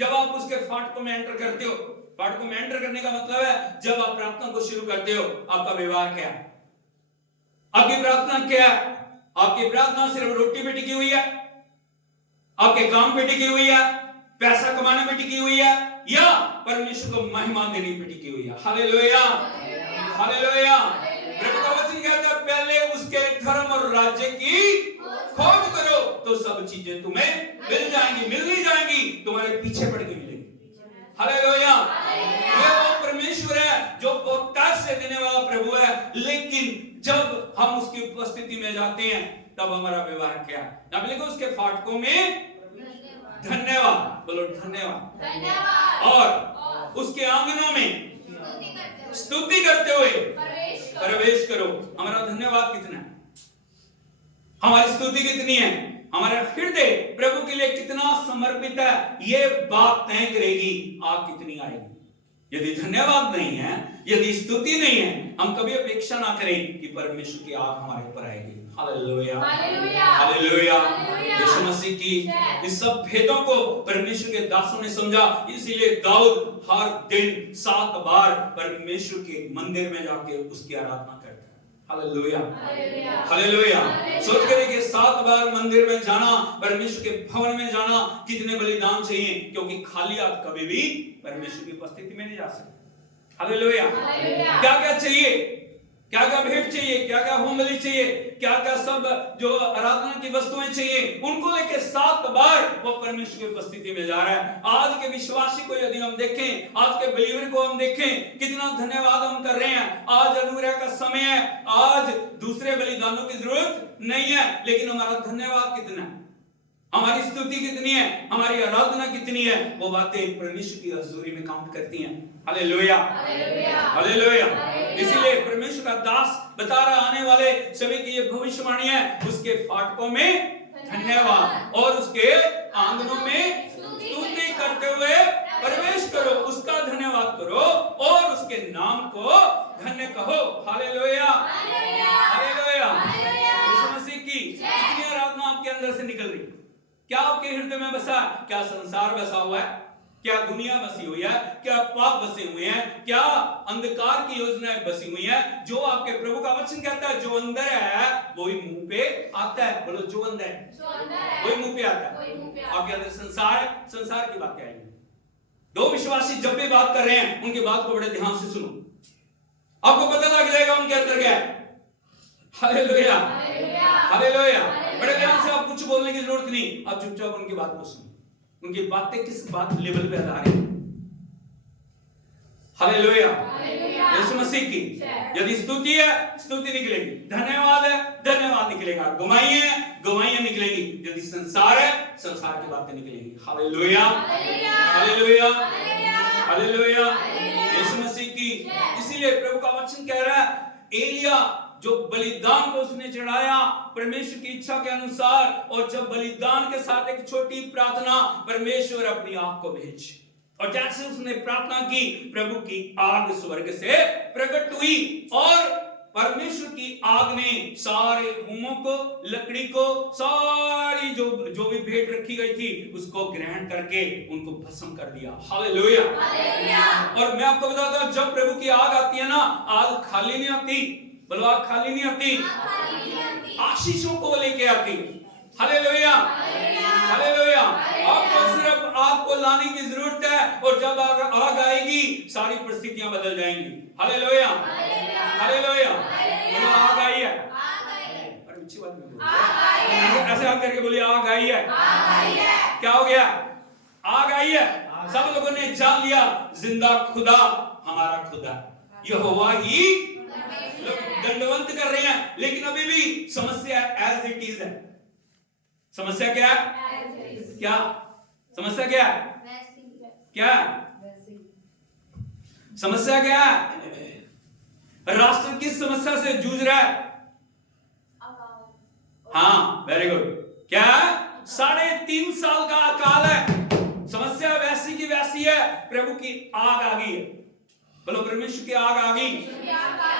जब आप उसके फाटकों में एंटर करते हो, फाटकों में एंटर करने का मतलब है जब आप प्रार्थना को शुरू करते हो, आपका व्यवहार क्या है, आपकी प्रार्थना क्या है। आपकी प्रार्थना सिर्फ रोटी पे टिकी हुई है, आपके काम पे टिकी हुई है, पैसा कमाने पे टिकी हुई है, या परमेश्वर को महिमा देने पे टिकी हुई है। Hallelujah, hallelujah. प्रभु का वचन कहता है पहले उसके धर्म और राज्य की खोज करो तो सब चीजें तुम्हें मिल जाएंगी, मिल जाएंगी, तुम्हारे पीछे पड़ के मिलेंगी। हालेलुया, ये वो परमेश्वर है जो बहुत से देने वाला प्रभु है, लेकिन जब हम उसकी उपस्थिति में जाते हैं तब हमारा व्यवहार क्या है। अब लिखो उसके फाटकों में धन्यवाद, बोलो धन्यवाद, और उसके आंगनों में स्तुति करते हुए प्रवेश करो। हमारा धन्यवाद कितना है, हमारी स्तुति कितनी है, हमारा हृदय प्रभु के लिए कितना समर्पित है, ये बात तय करेगी आग कितनी आएगी। यदि धन्यवाद नहीं है, यदि स्तुति नहीं है, हम कभी अपेक्षा ना करें कि परमेश्वर की आग हमारे ऊपर आएगी। हालेलुया, हालेलुया, यीशु मसीह की। इस सब भेदों को परमेश्वर के दासों ने समझा, इसीलिए दाऊद हर दिन 7 बार परमेश्वर के मंदिर में जाके उसकी आराधना करता है। Hallelujah, hallelujah. सोच करें कि 7 बार मंदिर में जाना, परमेश्वर के भवन में जाना, कितने बलिदान चाहिए, क्योंकि खाली आप कभी भी परमेश्वर की उपस्थिति में नहीं जा सकते। हालेलुया, क्या क्या चाहिए, क्या क्या भेंट चाहिए, क्या क्या होम बलि चाहिए, क्या क्या सब जो आराधना की वस्तुएं चाहिए, उनको लेके 7 बार वो परमेश्वर की उपस्थिति में जा रहा है। आज के विश्वासी को यदि हम देखें, आज के बिलीवर को हम देखें, कितना धन्यवाद हम कर रहे हैं। आज अनुग्रह का समय है, आज दूसरे बलिदानों की जरूरत नहीं है, लेकिन हमारा धन्यवाद कितना है, हमारी स्तुति कितनी है, हमारी आराधना कितनी है, वो बातें परमेश्वर की हजूरी में काउंट करती हैं। Hallelujah, hallelujah. इसीलिए परमेश्वर का दास बता रहा आने वाले सभी की ये भविष्यवाणी है, उसके फाटकों में धन्यवाद और उसके आंगनों में स्तुति करते हुए प्रवेश करो, उसका धन्यवाद करो और उसके नाम को धन्य कहो। Hallelujah, hallelujah. यीशु मसीह की कितनी आराधना आपके अंदर से निकल रही, क्या आपके हृदय में बसा, क्या संसार बसा हुआ है, क्या दुनिया बसी हुई है, क्या पाप बसे हुए हैं, क्या अंधकार की योजनाएं बसी हुई हैं। जो आपके प्रभु का वचन कहता है जो अंदर है वही मुंह पे आता है। बोलो जो अंदर है वही मुंह पे आता है। आपके अंदर संसार है, संसार की बातें आएंगी। दो विश्वासी जब भी बात कर रहे हैं उनकी बात को बड़े ध्यान से सुनो, आपको पता लग जाएगा उनके अंदर क्या है। Hallelujah, hallelujah. बड़े ध्यान से, आप कुछ बोलने की जरूरत नहीं, आप चुपचाप उनकी बात को सुनो, उनकी बातें किस बात लेवल पे आधारित है। हालेलुया, यीशु मसीह की। यदि स्तुति है, स्तुति निकलेगी, धन्यवाद है, धन्यवाद निकलेगा, गवाही है, गवाहियां निकलेगी। यदि संसार है, संसार की बातें निकलेगी। हालेलुया, हालेलुया, हालेलुया, यीशु मसीह की। इसीलिए प्रभु का वचन कह रहा है, एलिया जो बलिदान को उसने चढ़ाया परमेश्वर की इच्छा के अनुसार, और जब बलिदान के साथ एक छोटी प्रार्थना, परमेश्वर अपनी आग को भेज, और जैसे उसने प्रार्थना की प्रभु की आग स्वर्ग से प्रकट हुई और परमेश्वर की आग ने सारे होमों को, लकड़ी को, सारी जो भी भेंट रखी गई थी उसको ग्रहण करके उनको भस्म कर दिया। हालेलुया। और मैं आपको बताता हूं, जब प्रभु की आग आती है ना, आग खाली नहीं आती। बोलो, आग खाली नहीं आती, आशीषों को लेके आती। Hallelujah, hallelujah. आपको सिर्फ आग को लाने की जरूरत है, और जब आग आएगी सारी परिस्थितियां बदल जाएंगी। Hallelujah, hallelujah. बोलो, आग आई है। और अच्छी बात में बोलो, ऐसे आग करके बोलिए, आग आई है। क्या हो गया? आग आई है। सब लोगों ने जान लिया, जिंदा खुदा हमारा खुदा यहोवा ही। दंडवंत कर रहे हैं, लेकिन अभी भी समस्या एज इट इज है। समस्या क्या है? क्या समस्या क्या है? क्या समस्या क्या है? राष्ट्र किस समस्या से जूझ रहा है? हाँ, वेरी गुड। क्या? 3.5 साल का अकाल है। समस्या वैसी की वैसी है। प्रभु की आग आ गई है। बोलो, परमेश्वर की आग आ गई।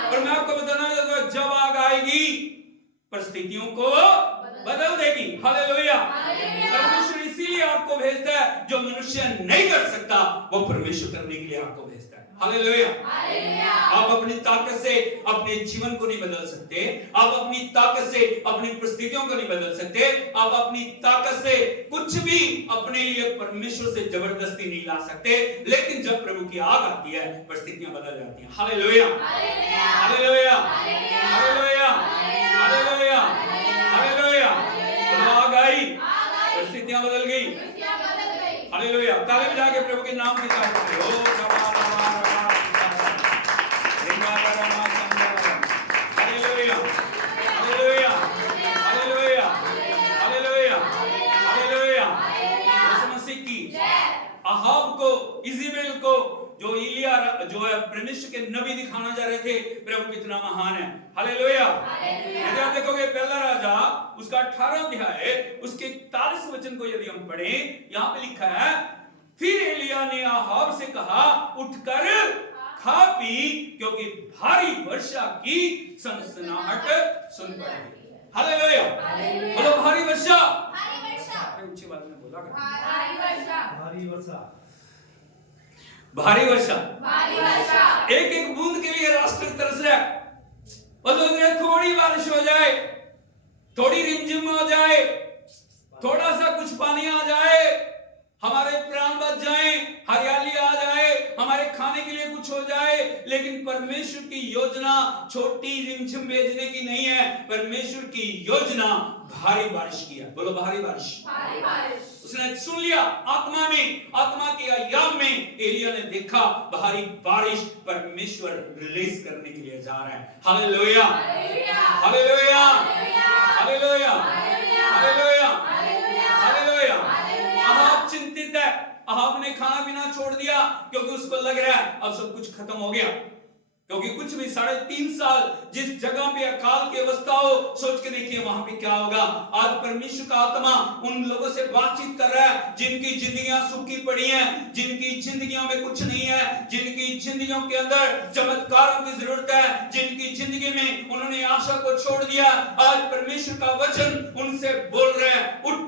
और मैं आपको बताना चाहता हूं, जब आग आएगी परिस्थितियों को बदल देगी। हालेलुया। परमेश्वर इसीलिए आपको भेजता है, जो मनुष्य नहीं कर सकता वो परमेश्वर करने के लिए आपको भेजता है। हालेलुया। आप अपनी ताकत से अपने जीवन को नहीं बदल सकते, आप अपनी ताकत से अपनी परिस्थितियों को नहीं बदल सकते, आप अपनी ताकत से कुछ भी अपने लिए परमेश्वर से जबरदस्ती नहीं ला सकते। लेकिन जब प्रभु की आग आती है परिस्थितियां बदल जाती हैं। Hallelujah, hallelujah, hallelujah, hallelujah, hallelujah. आग आई, परिस्थितियां बदल गई। हालेलुया। ताली बजा के प्रभु के नाम की तारीफ करो। Hallelujah, hallelujah, hallelujah, hallelujah, hallelujah. यीशु मसीह की। अहाब को, इज़ेबेल को जो इलिया जो है परमेश्वर के नबी दिखाना चाह रहे थे, प्रभु कितना महान है। हालेलुया। यदि आप देखोगे पहला राजा उसका 18 अध्याय उसके 41 वचन को यदि हम पढ़ें, यहाँ पे लिखा है, फिर एलिया ने अहाब से कहा, उठकर खा पी, क्योंकि भारी वर्षा की सनसनाहट सुन पड़ी। हालेलुया। बोलो, भारी वर्षा। ऊंची बात में बोला, भारी वर्षा, भारी वर्षा, भारी वर्षा, भारी वर्षा। एक एक बूंद के लिए राष्ट्र तरस रहा है। बस थोड़ी बारिश हो जाए, थोड़ी रिमझिम हो जाए, थोड़ा सा कुछ पानी आ जाए, हमारे प्राण बच जाएं, हरियाली आ जाए, हमारे खाने के लिए कुछ हो जाए। लेकिन परमेश्वर की योजना छोटी रिमझिम भेजने की नहीं है। परमेश्वर की योजना भारी बारिश की है। बोलो, भारी बारिश, भारी बारिश। उसने सुन लिया, आत्मा में, आत्मा के अय्याम में एलिया ने देखा भारी बारिश परमेश्वर रिलीज करने के लिए जा रहा है। Hallelujah, hallelujah, hallelujah, hallelujah, hallelujah. Ahab चिंतित है। अहाब ने खाना पीना छोड़ दिया, क्योंकि उसको लग रहा है अब सब कुछ खत्म हो गया। क्योंकि कुछ भी 3.5 साल जिस जगह पे अकाल की अवस्था हो, सोच के देखिए वहां पे क्या होगा। आज परमेश्वर का आत्मा उन लोगों से बातचीत कर रहा है जिनकी जिंदगियां सूखी पड़ी हैं, जिनकी जिंदगियों में कुछ नहीं है, जिनकी जिंदगियों के अंदर चमत्कारों की जरूरत है, जिनकी जिंदगी में उन्होंने आशा को छोड़ दिया। आज परमेश्वर का वचन उनसे बोल रहे हैं, उठ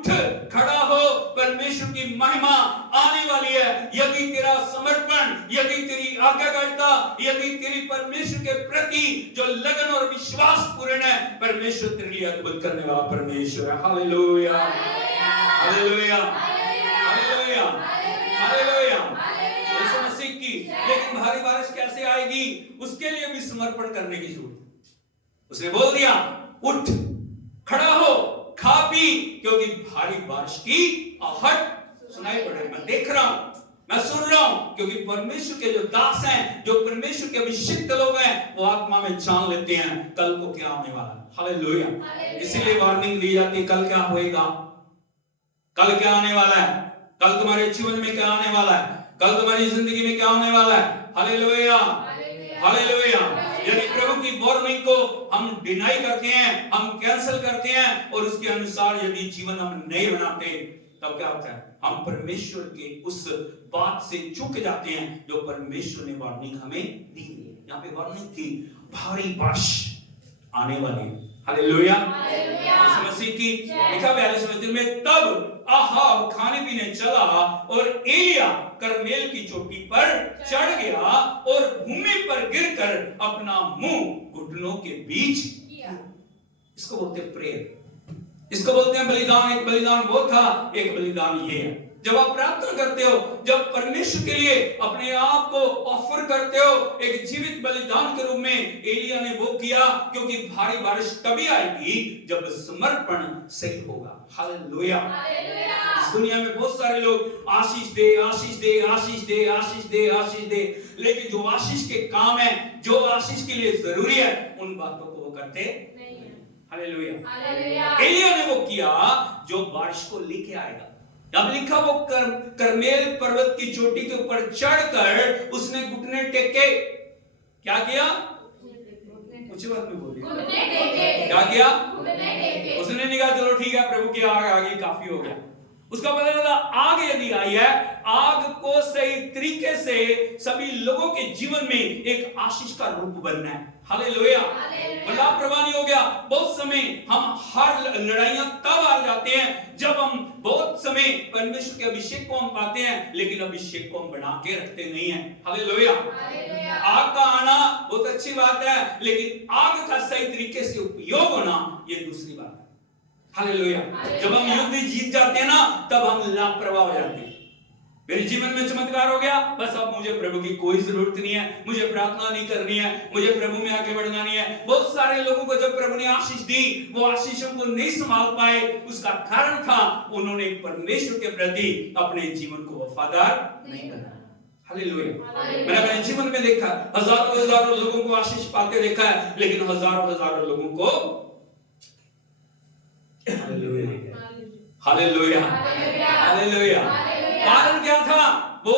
खड़ा हो, परमेश्वर की महिमा आने वाली है। यदि तेरा समर्पण, यदि तेरी आज्ञाकारिता, यदि तेरी परमेश्वर के प्रति जो लगन और विश्वास पूर्ण है, परमेश्वर तेरे लिए अद्भुत करने वाला परमेश्वर है। Hallelujah, hallelujah, hallelujah, hallelujah. यीशु मसीह की। लेकिन भारी बारिश कैसे आएगी, उसके लिए भी समर्पण करने की जरूरत है। उसने बोल दिया, उठ खड़ा हो, खा पी, क्योंकि भारी बारिश की आहट सुनाई पड़ रही। मैं देख रहा हूं, मैं सुन रहा हूं, क्योंकि परमेश्वर के जो दास हैं, जो परमेश्वर के अभिषिक्त लोग हैं, वो आत्मा में जान लेते हैं कल को क्या होने वाला है। हालेलुया। इसीलिए वार्निंग दी जाती है, कल क्या होएगा, कल क्या आने वाला है, कल तुम्हारे जीवन में क्या आने वाला है, कल तुम्हारी जिंदगी में क्या होने वाला है। Hallelujah, hallelujah. यदि प्रभु की वार्निंग को हम डिनाई करते हैं, हम कैंसिल करते हैं, और उसके अनुसार यदि जीवन हम नहीं बनाते, तब क्या होता है, हम परमेश्वर के उस बात से चूक जाते हैं जो परमेश्वर ने वार्निंग हमें दी है। यहाँ पे वार्निंग थी भारी बारिश, आने वाली है। Hallelujah, hallelujah. यीशु मसीह की। लिखा 42 में, तब आहाब खाने पीने चला और एलिया करमेल की चोटी पर चढ़ गया और भूमि पर गिरकर अपना मुंह घुटनों के बीच किया। इसको बोलते हैं प्रेयर, इसको बोलते हैं बलिदान। एक बलिदान वो था, एक बलिदान ये है। जब आप प्रार्थना करते हो, जब परमेश्वर के लिए अपने आप को ऑफर करते हो एक जीवित बलिदान के रूप में, एलिया ने वो किया, क्योंकि भारी बारिश तभी आएगी जब समर्पण सही होगा। हालेलुया, इस दुनिया में बहुत सारे लोग आशीष दे, आशीष दे, आशीष दे, आशीष दे, आशीष दे, लेकिन जो आशीष के काम है, जो आशीष के लिए जरूरी है, उन बातों को वो करते नहीं है। हालेलुया। एलिया ने वो किया जो बारिश को लेके आएगा। अब लिखा, वो करमेल पर्वत की चोटी के ऊपर चढ़कर उसने घुटने टेके। क्या किया? कुछ बात में बोलिए, क्या किया? उसने नहीं कहा चलो ठीक है प्रभु की आग आ गई, काफी हो गया। उसका मतलब था आग यदि आई है, आग को सही तरीके से सभी लोगों के जीवन में एक आशीष का रूप बनना है। हालेलुया, लापरवाही नहीं हो गया। बहुत समय हम हर लड़ाइयां तब आ जाते हैं जब हम बहुत समय परमेश्वर के अभिषेक को हम पाते हैं, लेकिन अभिषेक को हम बना के रखते नहीं हैं। हालेलुया। आग का आना बहुत अच्छी बात है, लेकिन आग का सही तरीके से उपयोग होना ये दूसरी बात है। हालेलुया। जब हम युद्ध जीत जाते हैं ना, तब हम लापरवाह हो जाते हैं। मेरे जीवन में चमत्कार हो गया, बस अब मुझे प्रभु की कोई जरूरत नहीं है, मुझे प्रार्थना नहीं करनी है, मुझे प्रभु में आगे बढ़ना नहीं है। बहुत सारे लोगों को जब प्रभु ने आशीष दी, वो आशीषों को नहीं संभाल पाए। उसका कारण था उन्होंने परमेश्वर के प्रति अपने जीवन को वफादार नहीं बनाया। हालेलुया। मैंने अपने जीवन में देखा, हजारों हजारों लोगों को आशीष पाते देखा है, लेकिन हजारों हजारों लोगों को हालेलुया, हालेलुया। कारण क्या था? वो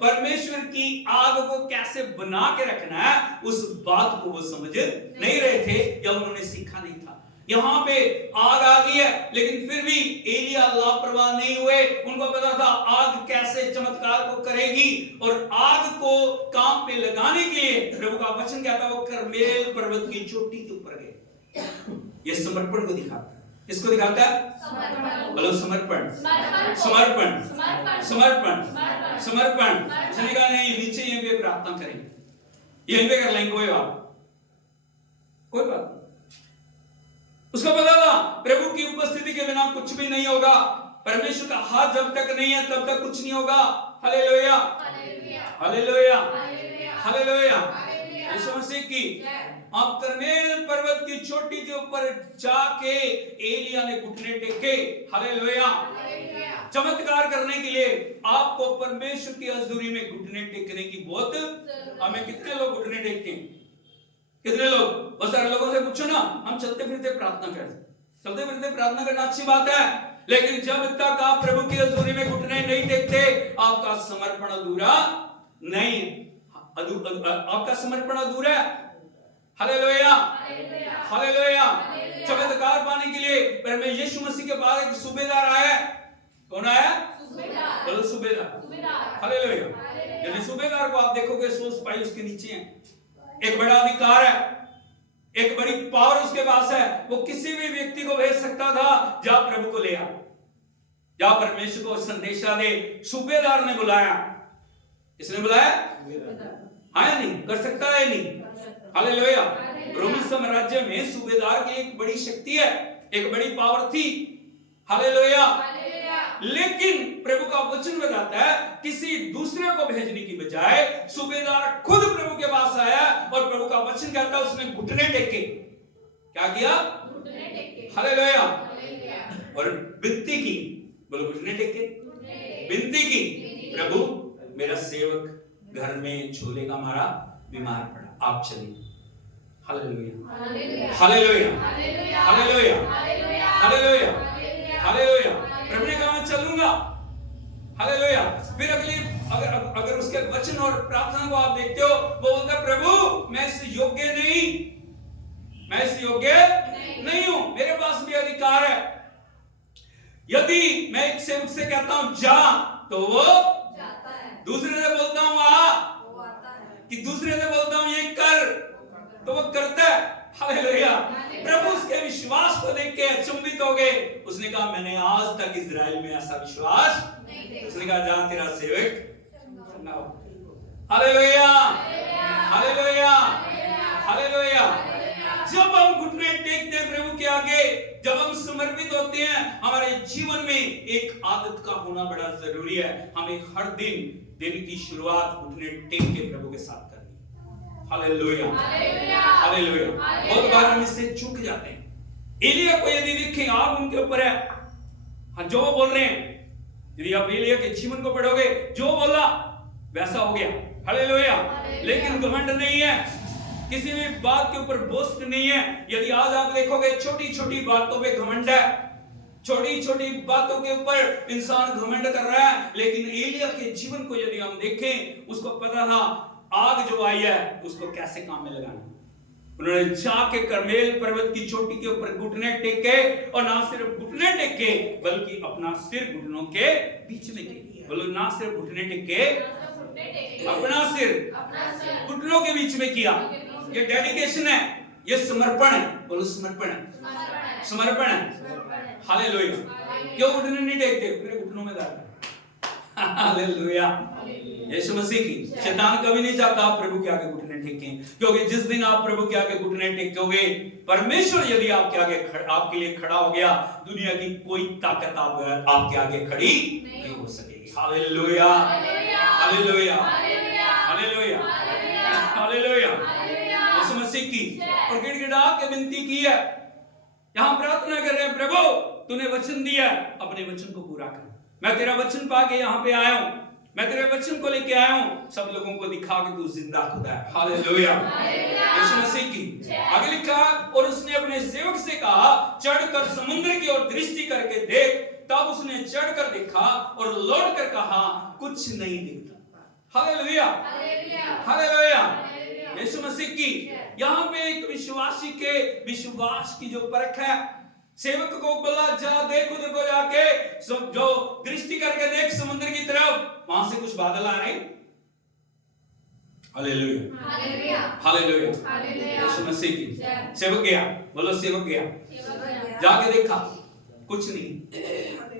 परमेश्वर की आग को कैसे बना के रखना है, उस बात को वो समझ नहीं रहे थे, या उन्होंने सीखा नहीं था। यहाँ पे आग आ गई है, लेकिन फिर भी एलिया लापरवाह नहीं हुए। उनको पता था आग कैसे चमत्कार को करेगी, और आग को काम पे लगाने के लिए प्रभु का वचन क्या था? वो करमेल पर्वत की चोटी के ऊपर गए। ये समर्पण को दिखाता है। इसको दिखाता है बोलो समर्पण, समर्पण, समर्पण, समर्पण। उसने कहा नहीं, नीचे यहीं पे प्रार्थना करेंगे, यहीं पे कर लेंगे, कोई बात। उसको पता था प्रभु की उपस्थिति के बिना कुछ भी नहीं होगा। परमेश्वर का हाथ जब तक नहीं है तब तक कुछ नहीं होगा। Hallelujah, hallelujah, hallelujah. यीशु मसीह की। आप करमेल पर्वत की चोटी के ऊपर जाके एलिया ने घुटने टेके। हालेलुया। चमत्कार करने के लिए आपको परमेश्वर की हजूरी में घुटने टेकने की बहुत, हमें कितने लोग घुटने टेकते हैं? कितने लोग? बहुत सारे लोगों से पूछो ना, हम चलते फिरते प्रार्थना करते। चलते फिरते प्रार्थना करना अच्छी बात है, लेकिन जब तक आप प्रभु की हजूरी में घुटने नहीं टेकते, आपका समर्पण अधूरा नहीं, आपका समर्पण अधूरा है। Hallelujah, hallelujah. चमत्कार पाने के लिए परमेश्वर यीशु मसीह के पास एक सूबेदार आया। कौन आया? बोलो सूबेदार। हालेलुया। यदि सूबेदार को आप देखोगे, 100 सिपाही उसके नीचे हैं, एक बड़ा अधिकार है, एक बड़ी पावर उसके पास है। वो किसी भी व्यक्ति को भेज सकता था, जा प्रभु को ले आ, जा परमेश्वर को संदेशा दे। सूबेदार ने बुलाया। किसने बुलाया? हाँ या नहीं? कर सकता है नहीं? हालेलुया। रोमी साम्राज्य में सूबेदार की एक बड़ी शक्ति है, एक बड़ी पावर थी। हालेलुया। लेकिन प्रभु का वचन बताता है किसी दूसरे को भेजने की बजाय सूबेदार खुद प्रभु के पास आया, और प्रभु का वचन कहता है उसने घुटने टेके। क्या किया? घुटने टेके। हालेलुया। और विनती की। बोलो घुटने टेके, विनती की, प्रभु मेरा सेवक घर में छोले का मारा बीमार पड़ा, आप चलिए। Hallelujah, hallelujah, hallelujah, hallelujah, hallelujah. प्रभु ने कहा मैं चलूंगा। हालेलुया। फिर अगली अगर उसके वचन और प्रार्थना को आप देखते हो, वो बोलता है प्रभु मैं इस योग्य नहीं, मैं इस योग्य नहीं हूं, मेरे पास भी अधिकार है। यदि मैं एक सेवक से कहता हूं जा, तो वो जाता है। दूसरे से बोलता हूं आ, वो आता है। कि दूसरे से बोलता हूं ये कर, तो वो करता है। हालेलुया। प्रभु उसके विश्वास को देख के अचंभित हो गए। उसने कहा मैंने आज तक इजराइल में ऐसा विश्वास नहीं। उसने कहा जा तेरा सेवक चंगा हो। Hallelujah, hallelujah, hallelujah. जब हम घुटने टेकते हैं प्रभु के आगे, जब हम समर्पित होते हैं, हमारे जीवन में एक आदत का होना बड़ा जरूरी है। हमें हर दिन की शुरुआत घुटने टेक के प्रभु के साथ करनी। Hallelujah, hallelujah. बहुत बार हम इससे चूक जाते हैं। एलिया को यदि देखें, आग उनके ऊपर है, हाँ जो वो बोल रहे हैं, यदि आप एलिया के जीवन को पढ़ोगे, जो बोला वैसा हो गया। हालेलुया। लेकिन घमंड नहीं है, किसी भी बात के ऊपर बोस्ट नहीं है। यदि आज आप देखोगे छोटी छोटी बातों पे घमंड है, छोटी छोटी बातों के ऊपर इंसान घमंड कर रहा है। लेकिन एलिया के जीवन को यदि हम देखें, उसको पता था आग जो आई है उसको कैसे काम में लगाना। उन्होंने जाके कर्मेल पर्वत की चोटी के ऊपर घुटने टेके, और ना सिर्फ घुटने टेके बल्कि अपना सिर घुटनों के बीच में किया। बोलो ना सिर्फ घुटने टेके, अपना सिर घुटनों के बीच में किया। ये डेडिकेशन है, ये समर्पण है। बोलो समर्पण है, समर्पण है। हालेलुया। क्यों घुटने नहीं टेकते? मेरे घुटनों में दर्द है। हालेलुया। यीशु मसीह की शैतान कभी नहीं चाहता आप प्रभु के आगे घुटने टेकें, क्योंकि जिस दिन आप प्रभु के आगे घुटने टेकोगे, परमेश्वर यदि आपके आगे आपके लिए खड़ा हो गया, दुनिया की कोई ताकत आपके आगे खड़ी नहीं हो सकेगी। Hallelujah, hallelujah, hallelujah, hallelujah. यीशु मसीह की और गिड़गिड़ा के विनती की है, यहां प्रार्थना कर रहे हैं, प्रभु तूने वचन दिया, अपने वचन को पूरा कर। मैं तेरा वचन पाके यहां पे आया हूं, मैं तेरे वचन को लेके आया हूं, सब लोगों को दिखा के तू जिंदा खुदा है। हालेलुया, यीशु मसीह की। आगे लिखा, और उसने अपने सेवक से कहा चढ़कर समुद्र की ओर दृष्टि करके देख। तब उसने चढ़कर देखा और लौट कर कहा कुछ नहीं दिखता। Hallelujah, hallelujah. यीशु मसीह की यहाँ पे एक विश्वासी के विश्वास की जो परख है, सेवक को बोला जा देख उधर को जाके, जो दृष्टि करके देख समुद्र की तरफ, वहां से कुछ बादल आ रहे। Hallelujah, hallelujah. यीशु मसीह की सेवक गया, बोलो सेवक गया, जाके देखा कुछ नहीं।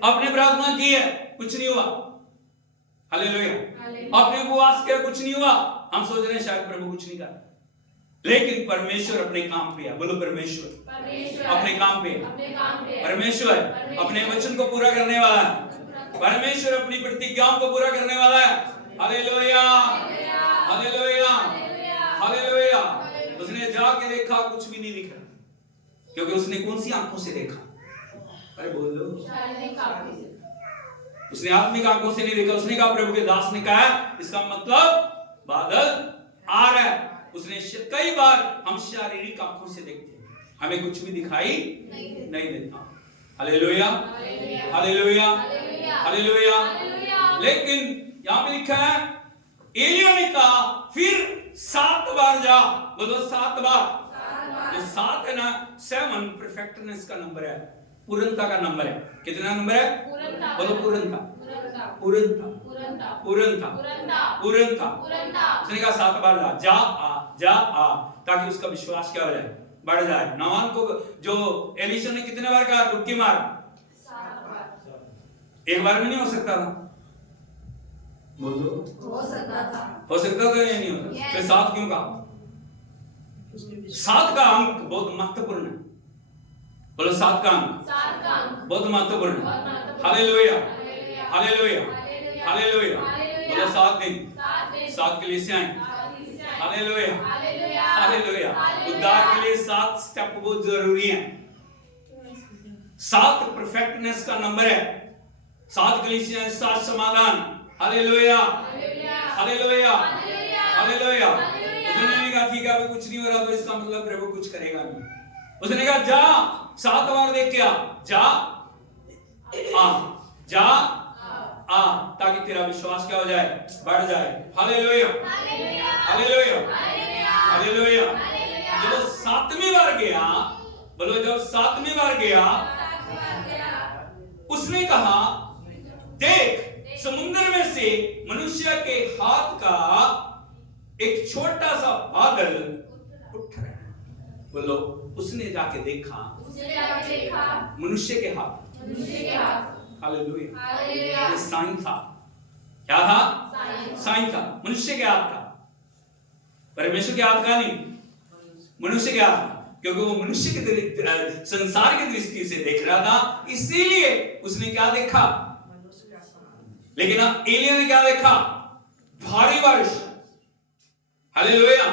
आपने प्रार्थना की है, कुछ नहीं हुआ। हालेलुया। आपने उपवास किया, कुछ नहीं हुआ। हम सोच रहे हैं शायद प्रभु कुछ नहीं कर, लेकिन परमेश्वर अपने काम पे है। बोलो परमेश्वर अपने काम पे है। परमेश्वर अपने वचन को पूरा करने वाला है। परमेश्वर अपनी प्रतिज्ञाओं को पूरा करने वाला है। Hallelujah, hallelujah, hallelujah. उसने जाके देखा कुछ भी नहीं दिख रहा, क्योंकि उसने कौन सी आंखों से देखा? अरे बोल दो। उसने आत्मिक आंखों से नहीं देखा। उसने कहा, प्रभु के दास ने कहा, इसका मतलब बादल आ रहा है। उसने कई बार हम शारीरिक आंखों से देखते हैं, हमें कुछ भी दिखाई नहीं देता। Hallelujah, hallelujah, hallelujah. लेकिन यहाँ पे लिखा है, एलिया ने कहा फिर 7 बार जा। बोलो 7 बार। जो 7 है ना, 7 परफेक्टनेस का नंबर है, पूर्णता का नंबर है। कितना नंबर है? बोलो पूर्णता, पूर्णता, पूर्णता, पूर्णता। उसने कहा 7 बार जा, जा आ, जा आ, ताकि उसका विश्वास क्या हो जाए, बढ़ जाए। नामान को जो एलीशा ने कितने बार कहा डुबकी मार? 7 बार। एक बार में नहीं हो सकता था? बोलो हो सकता था या नहीं होता? फिर 7 क्यों कहा? 7 का अंक बहुत महत्वपूर्ण है। बोलो 7 का अंक बहुत महत्वपूर्ण है। Hallelujah, hallelujah, hallelujah. बोलो 7 दिन, 7 कलीसियाएं। Hallelujah, hallelujah. उद्धार के लिए 7 स्टेप बहुत जरूरी हैं। 7 परफेक्टनेस का नंबर है। 7 कलीसियाएं, 7 समाधान। Hallelujah, hallelujah, hallelujah. उसने नहीं कहा ठीक है अभी कुछ नहीं हो रहा तो इसका मतलब प्रभु कुछ करेगा नहीं। उसने कहा जा 7 बार देख के आ, जा आ, जा आ, ताकि तेरा विश्वास क्या हो जाए, बढ़ जाए। Hallelujah, hallelujah, hallelujah. जब 7वीं बार गया, बोलो जब 7वीं बार गया, उसने कहा देख समुद्र में से मनुष्य के हाथ का एक छोटा सा बादल उठ रहा है। बोलो, उसने जाके देखा मनुष्य के हाथ। हालेलुया। हालेलुया। ये साइन था। क्या था? साइन था, मनुष्य के हाथ था, परमेश्वर के हाथ का नहीं, मनुष्य के हाथ था। क्योंकि वो मनुष्य के संसार की दृष्टि से देख रहा था, इसीलिए उसने क्या देखा? लेकिन एलिया ने क्या देखा? भारी बारिश। हालेलुया।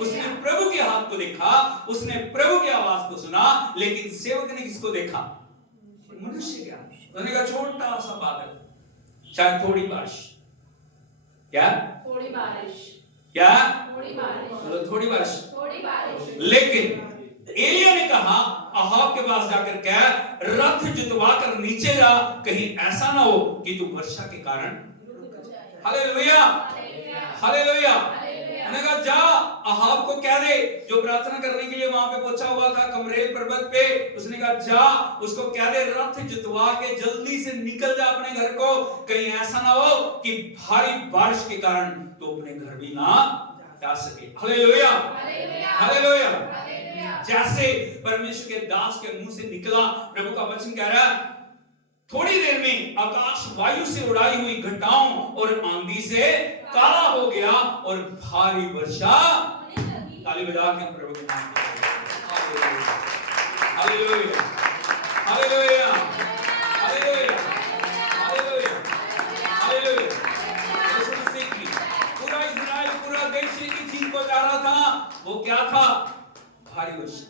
उसने प्रभु के हाथ को देखा, उसने प्रभु की आवाज को सुना, लेकिन सेवक ने किसको देखा? मनुष्य के हाथ। उन्होंने कहा छोटा सा बादल, शायद थोड़ी बारिश। क्या? थोड़ी बारिश। क्या? थोड़ी बारिश। थोड़ी बारिश। थोड़ी बारिश। लेकिन एलिया ने कहा अहाब के पास जाकर कह, रथ जुतवा कर नीचे जा, कहीं ऐसा ना हो कि तू वर्षा के कारण। हालेलुया। हालेलुया। उन्होंने कहा जा अहाब को कह दे, जो प्रार्थना करने के लिए वहां पे पहुंचा हुआ था कमरेल पर्वत पे, उसने कहा जा उसको कह दे रथ जुतवा के जल्दी से निकल जा अपने घर को, कहीं ऐसा ना हो कि भारी बारिश के कारण तो अपने घर भी ना जा सके। हालेलुया। हालेलुया। जैसे परमेश्वर के दास के मुंह से निकला, प्रभु का वचन कह रहा है थोड़ी देर में आकाश वायु से उड़ाई हुई घटाओं और आंधी से काला हो गया और भारी वर्षा। ताली बजा के हम प्रभु के नाम को hallelujah. Hallelujah. Hallelujah. Hallelujah. Hallelujah. यीशु मसीह की पूरा इस्राएल, पूरा देश की चीज को जा रहा था, वो क्या था? भारी वर्षा।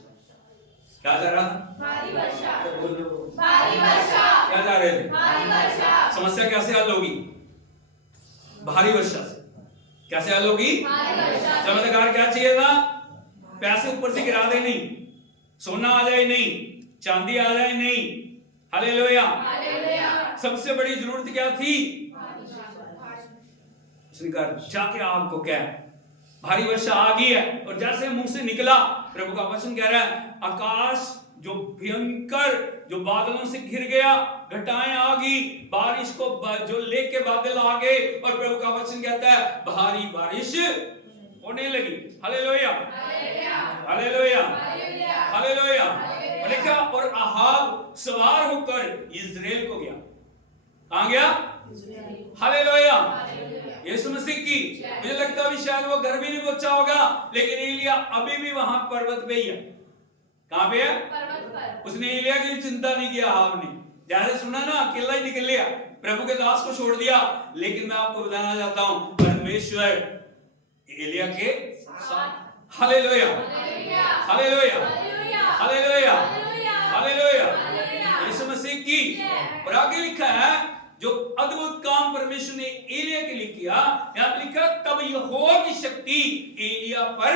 क्या जा रहा था? भारी वर्षा। बोलो, भारी वर्षा। क्या जा रहे थे? भारी वर्षा। समस्या कैसे हल होगी? भारी वर्षा से। कैसे हल होगी? भारी वर्षा। चमत्कार क्या चाहिए था? पैसे ऊपर से गिरा दे नहीं, सोना आ जाए नहीं, चांदी आ जाए नहीं। हालेलुया। हालेलुया। सबसे बड़ी जरूरत क्या थी? उसने कहा जाके आपको क्या है, भारी वर्षा आ गई है। और जैसे मुंह से निकला, प्रभु का वचन कह रहा है आकाश जो भयंकर, जो बादलों से घिर गया, घटाएं आ गई, बारिश को जो लेके बादल आ गए, और प्रभु का वचन कहता है भारी बारिश होने लगी। हालेलुया। हालेलुया। हालेलुया। और देखा, और अहाब सवार होकर इज़राइल को गया। कहां गया? हालेलुया। यीशु मसीह की। मुझे लगता है शायद वो घर भी नहीं पहुंचा होगा, लेकिन एलिया अभी भी वहां पर्वत पे ही है। कहां पे है? पर्वत पर। उसने एलिया की चिंता नहीं किया। अहाब ने जैसे सुना ना, अकेला ही निकल लिया, प्रभु के दास को छोड़ दिया। लेकिन मैं आपको बताना चाहता हूं, परमेश्वर एलिया के साथ। हालेलुया। हालेलुया। हालेलुया। हालेलुया। यीशु मसीह की। और आगे लिखा है जो अद्भुत काम परमेश्वर ने एलिया के लिए किया, यहां पे लिखा तब यहोवा की शक्ति एलिया पर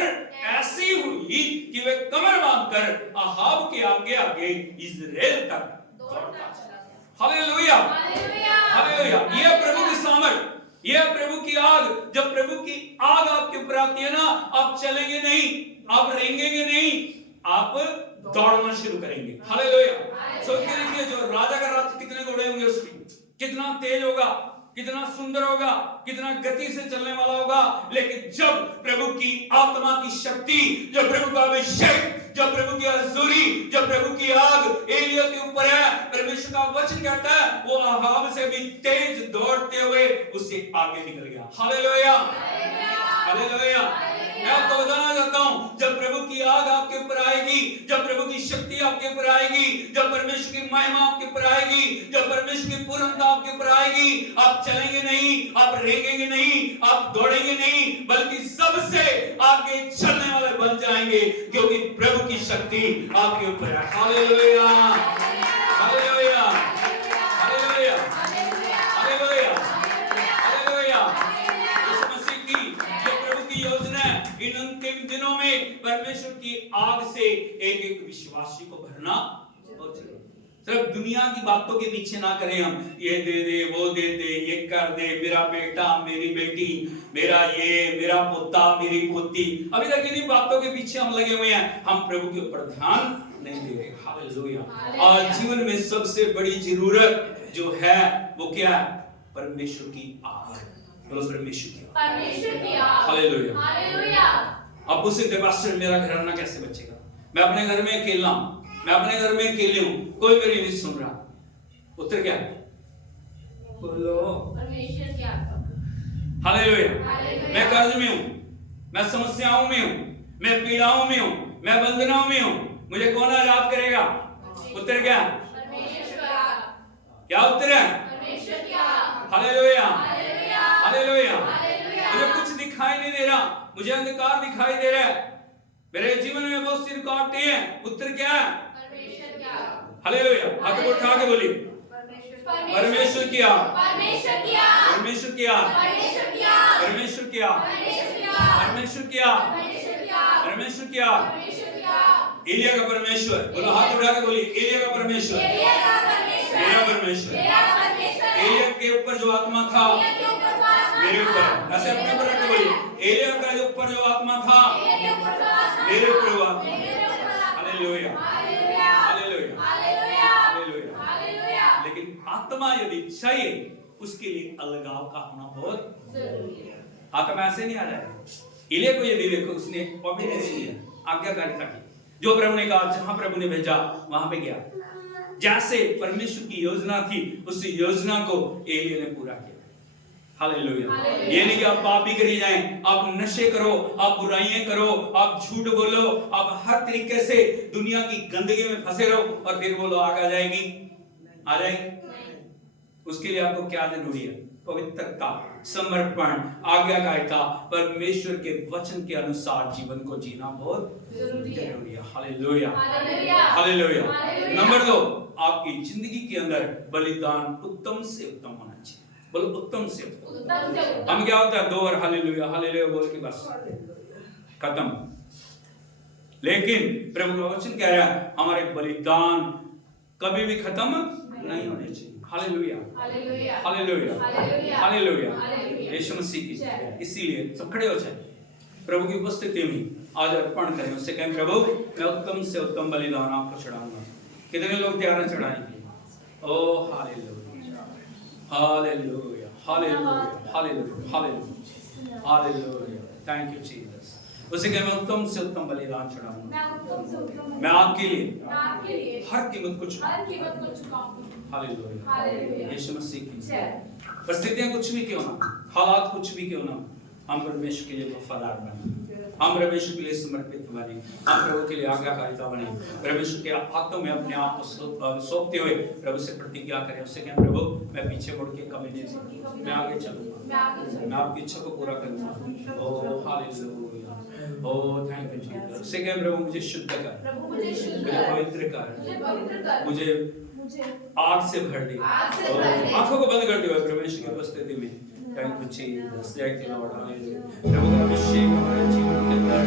ऐसी हुई कि वे कमर बांधकर अहाब के आगे आगे इज़राइल तक दौड़ता चला। हालेलुया। हालेलुया। यह प्रभु की सामर्थ, यह प्रभु की आग। जब प्रभु की आग आपके ऊपर आती है ना, आप चलेंगे नहीं, आप रेंगेंगे नहीं, आप दौड़ना शुरू करेंगे। हालेलुया। सोच के देखिए, जो राजा का रथ कितने घोड़े होंगे, उसकी कितना तेज होगा, कितना सुंदर होगा, कितना गति से चलने वाला होगा। लेकिन जब प्रभु की आत्मा की शक्ति, जब प्रभु का अभिषेक, जब प्रभु की हजूरी, जब प्रभु की आग एलिया के ऊपर है, परमेश्वर का वचन कहता है वो अहाब से भी तेज दौड़ते हुए उससे आगे निकल गया। हालेलुया। हालेलुया। मैं आपको बताना चाहता हूं, जब प्रभु की आग आपके ऊपर आएगी, जब प्रभु की शक्ति आपके ऊपर आएगी, जब परमेश्वर की महिमा आपके ऊपर आएगी, जब परमेश्वर की पूर्णता आपके ऊपर आएगी, आप चलेंगे नहीं, आप रेंगेंगे नहीं, आप दौड़ेंगे नहीं, बल्कि सबसे आगे चलने वाले बन जाएंगे, क्योंकि प्रभु की शक्ति आपके ऊपर है। Hallelujah. Hallelujah. Hallelujah. Hallelujah. Hallelujah. यीशु मसीह की जो प्रभु की योजना है, इन अंतिम दिनों में परमेश्वर की आग से एक एक विश्वासी को भरना बहुत जरूरी है। सिर्फ दुनिया की बातों के पीछे ना करें हम, ये दे दे, वो दे दे, ये कर दे, मेरा बेटा, मेरी बेटी, मेरा ये, मेरा पोता, मेरी पोती, अभी तक इन्हीं बातों के पीछे हम लगे हुए हैं, हम प्रभु के ऊपर ध्यान नहीं दे रहे। हालेलुया। और जीवन में सबसे बड़ी जरूरत जो है वो क्या है? परमेश्वर की आग। परमेश्वर की आग। हालेलुया। हालेलुया। आप पूछते पास्टर मेरा घराना कैसे बचेगा, मैं अपने घर में अकेला हूं, मैं अपने घर में अकेले हूं, कोई मेरी नहीं सुन रहा। उत्तर क्या है? बोलो परमेश्वर क्या? हालेलुया। मैं कर्ज में हूं, मैं समस्याओं में हूं, मैं पीड़ाओं में हूं, मैं बंधनों में हूं, मुझे कौन आजाद करेगा? उत्तर क्या? क्या उत्तर है? Hallelujah, hallelujah. मुझे कुछ दिखाई नहीं दे रहा, मुझे अंधकार दिखाई दे रहा है, मेरे जीवन में बहुत सी रुकावटें हैं। उत्तर क्या है? हालेलुया। हाथ को उठा के बोली परमेश्वर किया, परमेश्वर किया, परमेश्वर किया, परमेश्वर किया, परमेश्वर किया, परमेश्वर किया। एलिया का परमेश्वर, बोलो हाथ उठा के बोली एलिया का परमेश्वर, मेरा परमेश्वर। एलिया के ऊपर जो आत्मा था मेरे ऊपर, ऐसे अपने ऊपर रख के बोली एलिया का जो ऊपर जो आत्मा था मेरे ऊपर हुआ। Hallelujah, hallelujah, hallelujah. लेकिन आत्मा यदि चाहिए उसके लिए अलगाव का होना बहुत जरूरी है। आत्मा ऐसे नहीं आ जाएगा। एलिया को यदि देखो, उसने ओबीडियंस किया, आज्ञाकारिता की, जो प्रभु ने कहा, जहां प्रभु ने भेजा वहां पे गया। जैसे परमेश्वर की योजना थी उस योजना को एलिया ने पूरा किया। हालेलुया। ये नहीं कि आप पाप भी करी जाएं, आप नशे करो, आप बुराइयां करो, आप झूठ बोलो, आप हर तरीके से दुनिया की गंदगी में फंसे रहो और फिर बोलो आग आ जाएगी, आ जाएगी। उसके लिए आपको क्या जरूरी है? पवित्रता, समर्पण, आज्ञाकारिता, परमेश्वर के वचन के अनुसार जीवन को जीना बहुत जरूरी है। Hallelujah, hallelujah. नंबर 2, आपकी जिंदगी के अंदर बलिदान उत्तम से उत्तम होना चाहिए। बोलो उत्तम से उत्तम। हम क्या होता है 2 बार हालेलुया हालेलुया बोल के बस खत्म। लेकिन प्रभु का वचन कह रहा है हमारे बलिदान कभी भी खत्म नहीं होने चाहिए। Hallelujah, hallelujah, hallelujah, hallelujah. यीशु मसीह की। इसीलिए सब खड़े हो जाए, प्रभु की उपस्थिति में आज अर्पण करें, उससे कहें प्रभु मैं उत्तम से उत्तम बलिदान आपको चढ़ाऊंगा। कितने लोग तैयार हैं चढ़ाएंगे? Oh hallelujah, hallelujah, hallelujah, hallelujah, hallelujah, hallelujah. Thank you Jesus. उसे कहें मैं उत्तम से उत्तम बलिदान चढ़ाऊंगा, मैं आपके लिए हर कीमत को चुकाऊंगा। हालेलुया, यीशु मसीह की। परिस्थितियां कुछ भी क्यों ना, हालात कुछ भी क्यों ना, हम परमेश्वर के लिए वफादार बने, हम परमेश्वर के लिए समर्पित बने, हम प्रभु के लिए आज्ञाकारिता बने, परमेश्वर के हाथों में अपने आप को सौंपते हुए प्रभु से प्रतिज्ञा करें। उससे कहें प्रभु मैं पीछे मुड़ के कभी नहीं, मैं आगे चलूंगा, मैं आपकी इच्छा को पूरा करूंगा। Oh hallelujah, oh thank you Jesus. उससे कहें प्रभु मुझे शुद्ध कर, मुझे पवित्र कर, मुझे आग से भर दे, आंखों को बंद कर दिया परमेश्वर की उपस्थिति में। Thank you Jesus, thank you Lord. Hallelujah. प्रभु का अभिषेक हमारे जीवन के अंदर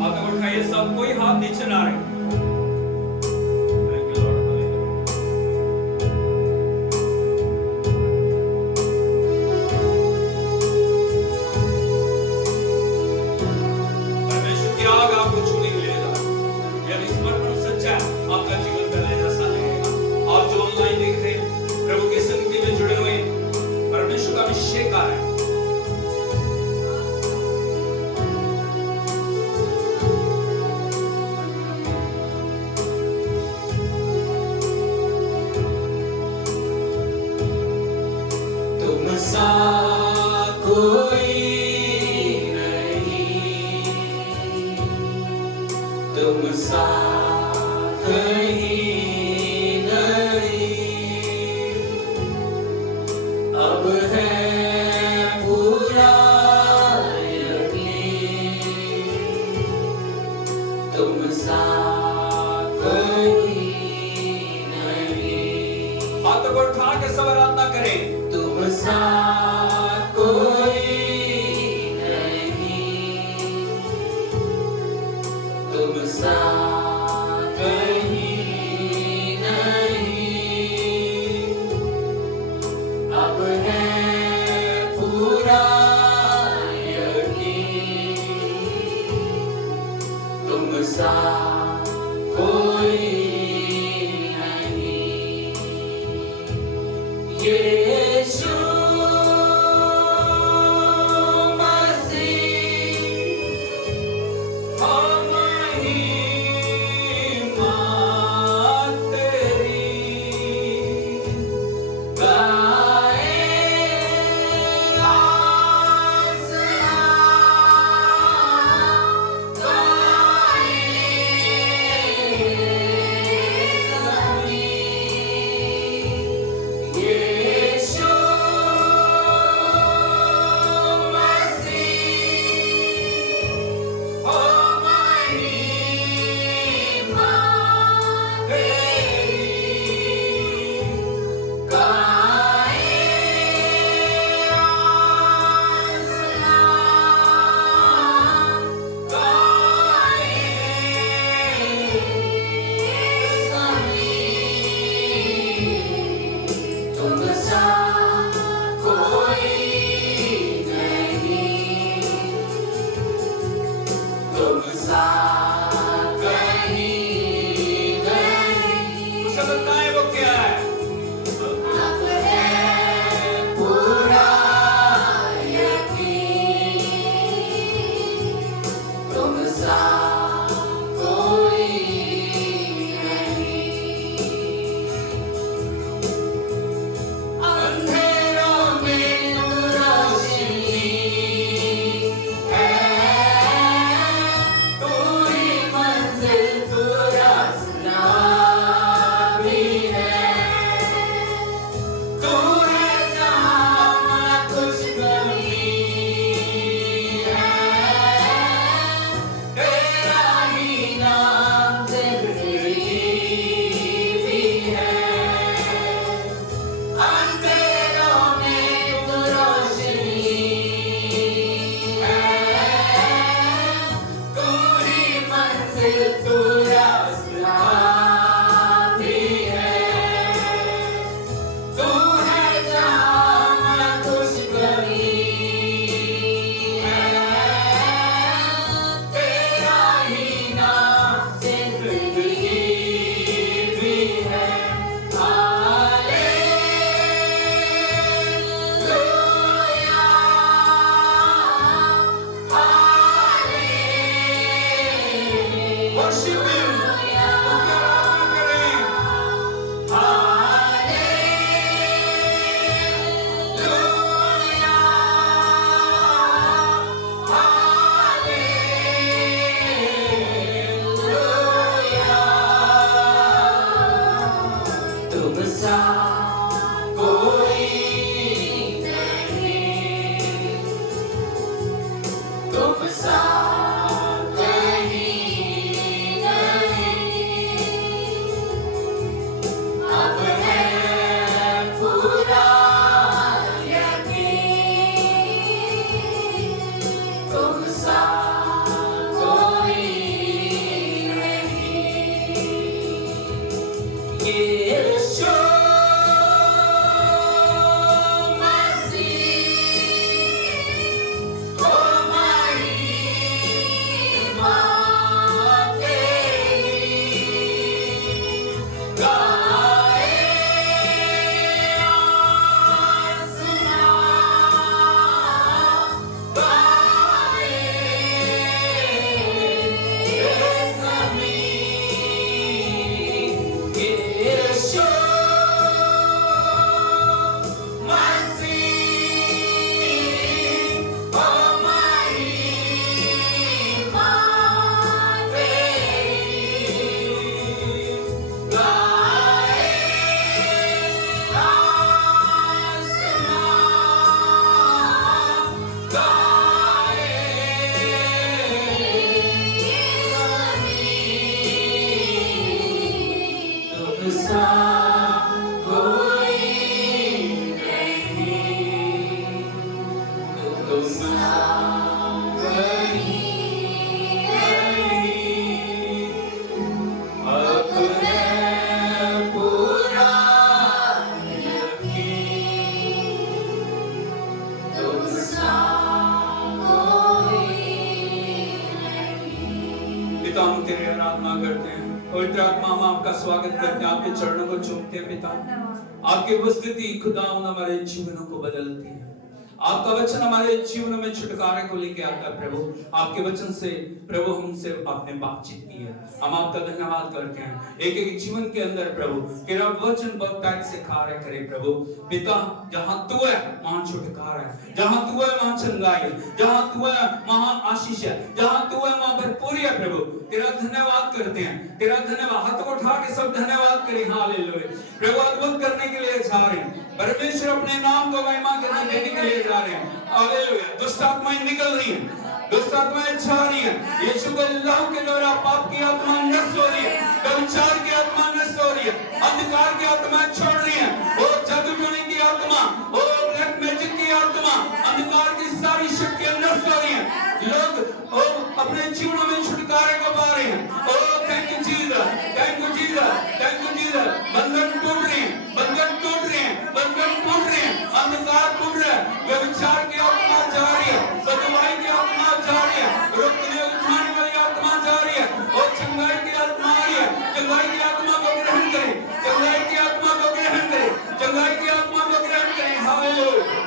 हाथ उठाइए सब, कोई हाथ नीचे ना रहे। पिता हम तेरी आराधना करते हैं, पवित्र आत्मा हम आपका स्वागत करते हैं, आपके चरणों को चूमते हैं पिता। आपकी उपस्थिति खुदावंद हमारे जीवनों को बदलती है। आपका वचन हमारे जीवन में छुटकारे को लेके आता है प्रभु। आपके वचन से प्रभु हमसे आपने बातचीत की है, हम आपका धन्यवाद करते हैं। एक एक जीवन के अंदर प्रभु तेरा वचन बहुत से कार्य करे प्रभु। पिता जहां तू है वहां छुटकारा है, जहां तू है वहां चंगाई है, जहां तू है वहां आशीष है, जहां तू है वहां भरपूरी है प्रभु। तेरा धन्यवाद करते हैं, तेरा धन्यवाद। हाथ को उठा के सब धन्यवाद करें। हालेलुया प्रभु, अद्भुत करने के लिए जा रहे हैं परमेश्वर, अपने नाम को महिमा देने के लिए जा रहे हैं। हालेलुया। दुष्ट आत्माएं निकल रही हैं, दुष्ट आत्माएं जा रही हैं। यीशु के लहू के द्वारा पाप की आत्मा नष्ट हो रही है, व्यभिचार की आत्मा नष्ट हो रही है, अंधकार की आत्मा छोड़ रही है, वो जादू टोने की आत्मा, वो ब्लैक मैजिक की आत्मा, अंधकार की सारी शक्तियां नष्ट हो रही हैं। लोग अपने जीवन में छुटकारे को पा रहे हैं। Oh thank you Jesus, thank you Jesus, thank you Jesus. बंधन टूट रहे हैं, बंधन टूट रहे हैं, बंधन टूट रहे हैं, अंधकार टूट रहा है, व्यभिचार की आत्मा जा रही है, बदमाई की आत्मा जा रही है, रोकने उठाने वाली आत्मा जा रही है, और चंगाई की आत्मा आ रही है। चंगाई की आत्मा को ग्रहण करें, चंगाई की आत्मा को ग्रहण करें, चंगाई की आत्मा को ग्रहण करें। हालेलुया।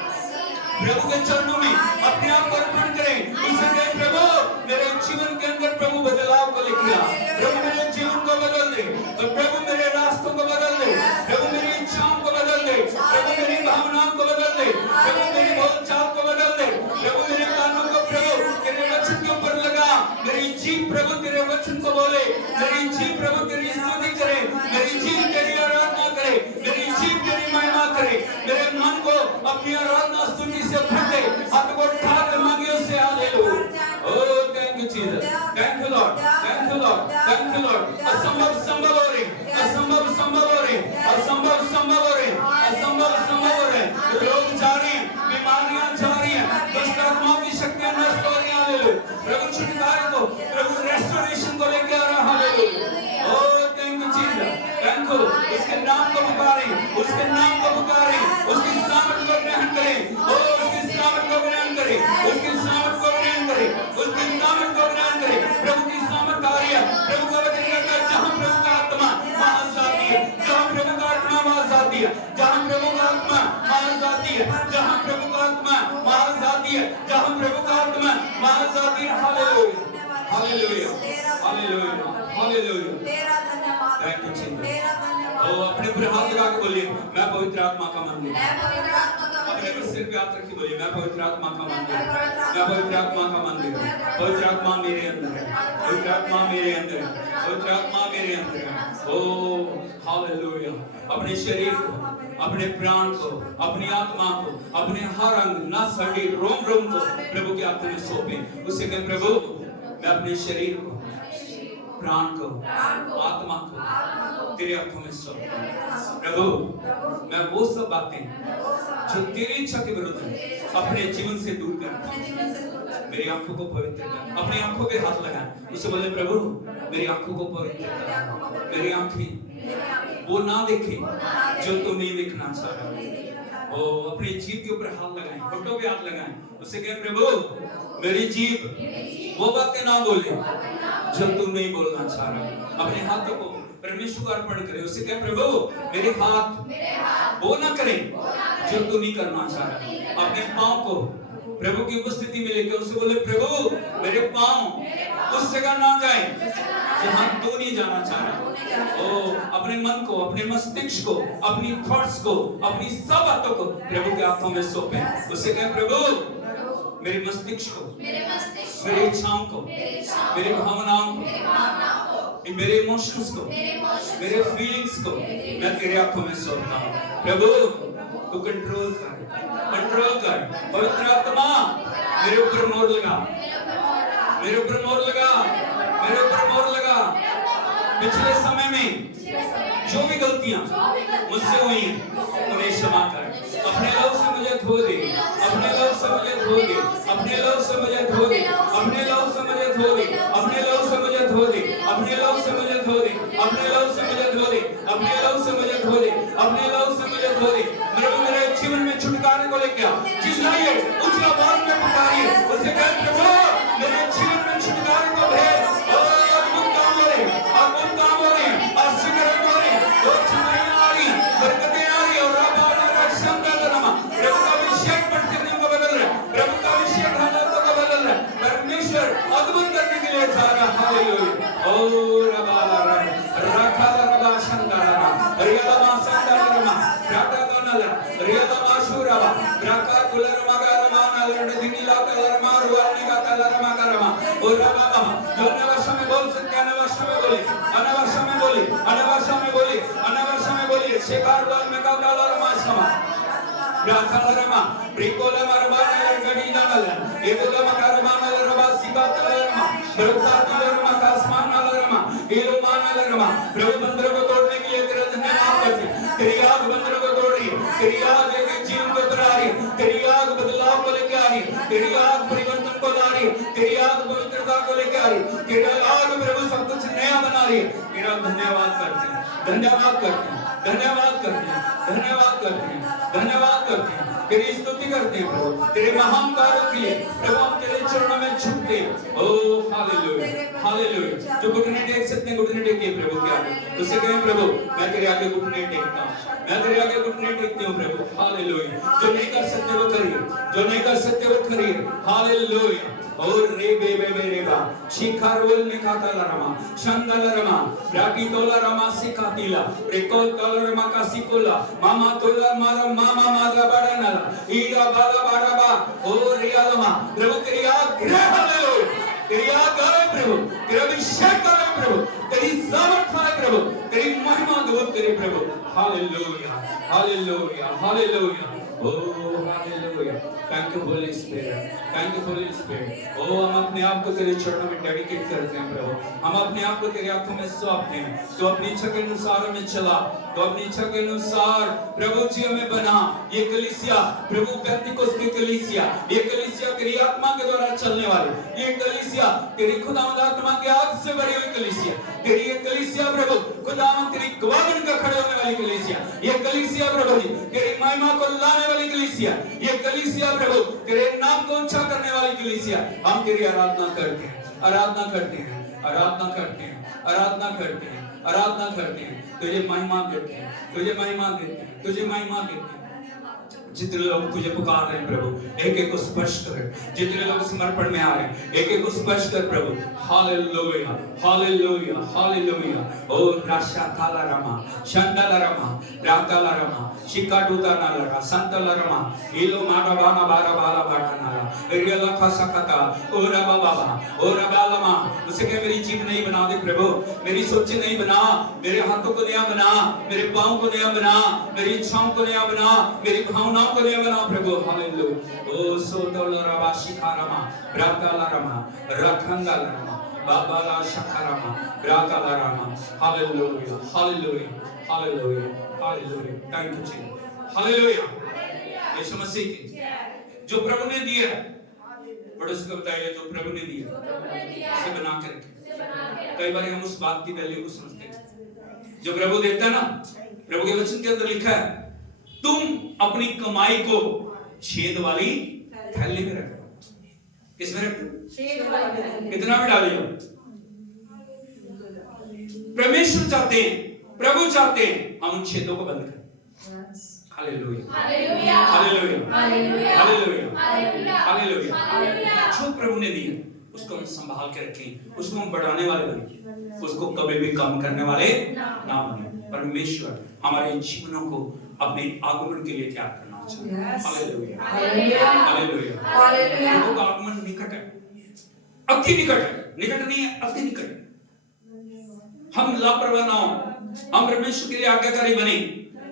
प्रभु के चरणों में अपने आप को अर्पण करें, उसे कहें प्रभु मेरे जीवन के अंदर प्रभु बदलाव को लेके आ, प्रभु मेरे जीवन को बदल दे, तो प्रभु मेरे रास्तों को बदल दे, प्रभु मेरी इच्छाओं को बदल दे, प्रभु मेरी भावनाओं को बदल दे, प्रभु मेरी बोलचाल को बदल दे, प्रभु मेरे कानों को प्रभु तेरे वचन के ऊपर लगा, मेरी जीभ प्रभु तेरे वचन को बोले, मेरी जीभ प्रभु तेरी स्तुति करे, मेरी जीभ तेरी आराधना करे, मेरी जीभ तेरी महिमा करे, मेरे मन को अपनी आराधना स्तुति से भर दे। हाथ को उठा के मांगे उससे hallelujah. Oh thank you Jesus, thank you lord, thank you lord, thank you Lord. असंभव संभव हो रहे, असंभव संभव हो रहे, असंभव संभव हो रहे, असंभव संभव हो रहे। लोग जा रहे हैं, बीमारियां जा रही हैं, दुष्ट आत्माओं की शक्तियां नष्ट हो रही हैं। हालेलुया। प्रभु छुटकारे को, प्रभु रेस्टोरेशन को लेके आ रहा है। हालेलुया। है, जहाँ प्रभु का आत्मा वहाँ जाती है, जहाँ प्रभु का आत्मा वहाँ जाती है। Hallelujah, hallelujah, hallelujah, hallelujah. Thank you Jesus. ओ अपने ऊपर हाथ लगा के बोलिए, मैं पवित्र आत्मा का मंदिर। अपने सिर पे हाथ रखी बोलिए, मैं पवित्र आत्मा का मंदिर, मैं पवित्र आत्मा का मंदिर। पवित्र आत्मा मेरे अंदर है, पवित्र आत्मा मेरे अंदर है, पवित्र आत्मा मेरे अंदर है। ओ हालेलुया। अपने शरीर को, अपने प्राण को, अपनी आत्मा को, अपने हर अंग, नस, हड्डी, रोम रोम को प्रभु के हाथों में सौंपे। उसे कहें, प्रभु मैं अपने शरीर को, प्राण को, आत्मा को तेरे हाथों में सौंपता। प्रभु मैं वो सब बातें जो तेरी इच्छा के विरुद्ध है अपने जीवन से दूर कर, मेरी आंखों को पवित्र कर। अपनी आंखों पे हाथ लगाए, उसे बोले, प्रभु मेरी आंखों को पवित्र कर, मेरी आंखें वो ना देखे जो तू नहीं देखना चाह रहा। ओ अपनी जीभ के ऊपर हाथ लगाएं, होठों पे हाथ लगाएं, उसे कहें, प्रभु मेरी जीभ वो बातें ना बोले जो तू नहीं बोलना चाह रहा। अपने हाथों को परमेश्वर को अर्पण करें, उसे कहें, प्रभु मेरे हाथ वो ना करें जो तू नहीं करना चाह रहा। अपने पांव को प्रभु की उपस्थिति में लेकर उसे बोले, प्रभु मेरे पांव उस जगह ना जाए जहां तू नहीं जाना चाह रहा। ओ अपने मन को, अपने मस्तिष्क को, अपनी थॉट्स को, अपनी सब बातों को प्रभु के हाथों में सौंपे। उसे कहें, प्रभु मेरे मस्तिष्क को, मेरी इच्छाओं को, मेरी भावनाओं को, मेरे इमोशंस को, मेरे फीलिंग्स को मैं तेरे हाथों में सौंपता हूं। प्रभु तू कंट्रोल कर, कंट्रोल कर। पवित्र आत्मा मेरे ऊपर मोहर लगा, मेरे ऊपर मोहर लगा, मेरे ऊपर मोहर लगा। पिछले समय में जो भी गलतियां मुझसे हुई हैं उन्हें क्षमा कर। अपने लहू से मुझे धो दे, अपने लहू से मुझे धो दे, अपने लहू से मुझे धो दे, अपने लहू से मुझे धो दे, अपने लहू से मुझे धो दे, अपने लहू से मुझे धो दे, अपने लहू से मुझे धो दे, अपने लहू से मुझे धो दे, अपने लहू से मुझे धो दे। मेरे जीवन में छुटकारे को लेके आओ। चिल्लाइए, उस आवाज में पुकारिए, उसे कहें, प्रभु मेरे जीवन में छुटकारे को भेज। अद्भुत काम हो रहे, अद्भुत काम हो रहे, आशीर्वाद हो रहे, और छुटाइयां आ रही, बरकतें आ रही, और प्रभु का अभिषेक परिस्थितियों को बदल रहा है, प्रभु का अभिषेक हालातों को बदल रहा है। परमेश्वर अद्भुत करने के लिए जा रहा है। हालेलुया। ओ रबाला रखा रबा शंदारा रियाला मासंदारा राका दोनल रियाला माशुरावा राका कुलरमा गारमा नलर दिनीला कलरमा रुआनी का कलरमा करमा ओ रबाबा जो नवशा में बोल सकते हैं, नवशा में बोले, अनवशा में बोले, अनवशा में बोले, अनवशा में बोले। शेकार वाल में का कलरमा समा राखालरमा प्रिकोला मरबाना गडी जानला एकोला मकारमाना रबा सिबा तलरमा प्रभुता तलरमा आसमान नलरमा एलोमाना लरमा। प्रभु मंदिर को तोड़ने के लिए तेरा धन्यवाद करते हैं। तेरी आग मंदिर को तोड़ रही है, तेरी आग एक जीवन को बना रही है, तेरी आग बदलाव को लेके आ रही है, तेरी आग परिवर्तन को ला रही है, तेरी आग पवित्रता को लेके आ रही है, तेरी आग प्रभु सब कुछ नया बना रही है। तेरा धन्यवाद करते हैं, धन्यवाद करते हैं, धन्यवाद करते हैं, धन्यवाद करते हैं, धन्यवाद करते हैं, तेरी स्तुति करते हैं प्रभु, तेरे महान कार्यों के लिए प्रभु हम तेरे चरणों में झुकते हैं। ओ हालेलुया, हालेलुया। जो घुटने टेक सकते हैं घुटने टेकिए प्रभु के आगे, उससे कहें, प्रभु मैं तेरे आगे घुटने टेकता हूं, मैं तेरे आगे घुटने टेकती हूं प्रभु। हालेलुया। जो नहीं कर सकते वो करिए, जो नहीं कर सकते वो करिए। हालेलुया। और रे बे बे बे रे बा शिखर वल ने खाता लरमा शंदल रमा रागी तोला रमा सिखातीला रेको तोला रमा का सिकोला मामा तोला मारा मामा मारा बड़ा नला ईरा बाला बारा बा ओ रियालमा। प्रभु तेरी आग गिरे। हालेलुया। तेरी आग आए प्रभु, तेरा अभिषेक आए प्रभु, तेरी सामर्थ आए प्रभु, तेरी महिमा अद्भुत करे प्रभु। Hallelujah, hallelujah, hallelujah. Oh hallelujah. Thank you Holy Spirit. Thank you Holy Spirit. Oh हम अपने आप को तेरे चरणों में डेडिकेट करते हैं प्रभु, हम अपने आप को तेरे हाथों में सौंपते हैं। तो अपनी इच्छा के अनुसार हमें चला, तो अपनी इच्छा के अनुसार प्रभु जी हमें बना। ये कलीसिया प्रभु पेंतिकोस्त की कलीसिया, ये कलीसिया तेरी आत्मा के द्वारा चलने वाली, ये कलीसिया तेरी खुदावंद आत्मा के आग से भरी हुई कलीसिया, तेरी ये कलीसिया प्रभु खुदावंद तेरी गवाह बनकर खड़े होने वाली कलीसिया, ये कलीसिया प्रभु जी तेरी महिमा को लाने वाली कलीसिया, ये कलीसिया प्रभु तेरे नाम को ऊंचा करने वाली कलीसिया। हम तेरी आराधना करते हैं, आराधना करते हैं, आराधना करते हैं, आराधना करते हैं, आराधना करते हैं। तुझे महिमा देते हैं, तुझे महिमा देते हैं, तुझे महिमा देते हैं। जितने लोग तुझे पुकार रहे हैं प्रभु, एक एक को स्पर्श कर। जितने लोग समर्पण में आ रहे हैं, एक एक को स्पर्श कर प्रभु। Hallelujah, hallelujah, hallelujah. ओ राशा काला रमा, शंडला रमा, राकाला रमा, शिकाटुता नालरा, संतला रमा, इलो मारा बाना बारा बाला बाटा नाला, रियला खसकता, ओरा बाबा, ओरा बालमा। उसे कह मेरी जीभ नहीं बना दे प्रभु, मेरी सोच नहीं बना, मेरे हाथों को नया बना, मेरे पाँव को नया बना, मेरी इच्छाओं को नया बना, मेरी भावनाओं को नया बना प्रभु। हालेलुया। ओ सोतोला रबा शिखारमा, ब्राकाला रमा, रखंगला रमा, बाबाला शखारमा, ब्राकाला रमा। Hallelujah, hallelujah, hallelujah, hallelujah. Thank you जी। हालेलुया। यीशु मसीह की जो प्रभु ने दिया, बड़े उसको बताइए जो प्रभु ने दिया उसे बना के रखें। कई बार हम उस बात की वैल्यू को समझते हैं जो प्रभु देता है ना। प्रभु के वचन के अंदर लिखा है, तुम अपनी कमाई को छेद वाली थैली में रखो। किसमें रखो? कितना भी डालिए। परमेश्वर चाहते हैं, प्रभु चाहते हैं हम उन छेदों को बंद करें। Hallelujah, hallelujah, hallelujah, hallelujah, hallelujah, hallelujah, hallelujah. Hallelujah. जो प्रभु ने दिया उसको हम संभाल के रखें, उसको हम बढ़ाने वाले बने, उसको कभी भी कम करने वाले ना बने। परमेश्वर हमारे जीवनों को अपने आगमन के लिए तैयार करना चाहता है। Hallelujah, hallelujah, hallelujah, hallelujah. प्रभु का आगमन निकट है, अति निकट है। निकट नहीं है, अति निकट है। हम लापरवाह ना हो, हम परमेश्वर के लिए आज्ञाकारी बने,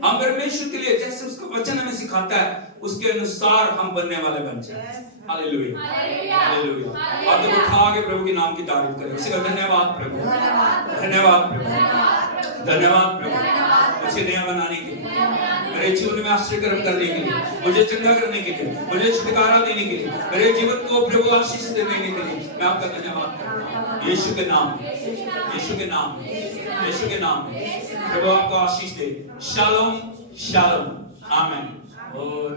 हम परमेश्वर के लिए जैसे उसका वचन हमें सिखाता है उसके अनुसार हम बनने वाले बन जाए। Hallelujah, hallelujah. और जब उठा के प्रभु के नाम की तारीफ करें, उसे धन्यवाद प्रभु, धन्यवाद प्रभु, धन्यवाद प्रभु, मुझे नया बनाने के लिए, मेरे जीवन में आश्चर्य कर्म करने के लिए, मुझे चंगा करने के लिए, मुझे छुटकारा देने के लिए, मेरे जीवन को प्रभु आशीष देने के लिए मैं आपका धन्यवाद करता हूं। यीशु के नाम, यीशु के नाम, यीशु के नाम प्रभु आपको आशीष दे। शालोम, शालोम, आमीन। और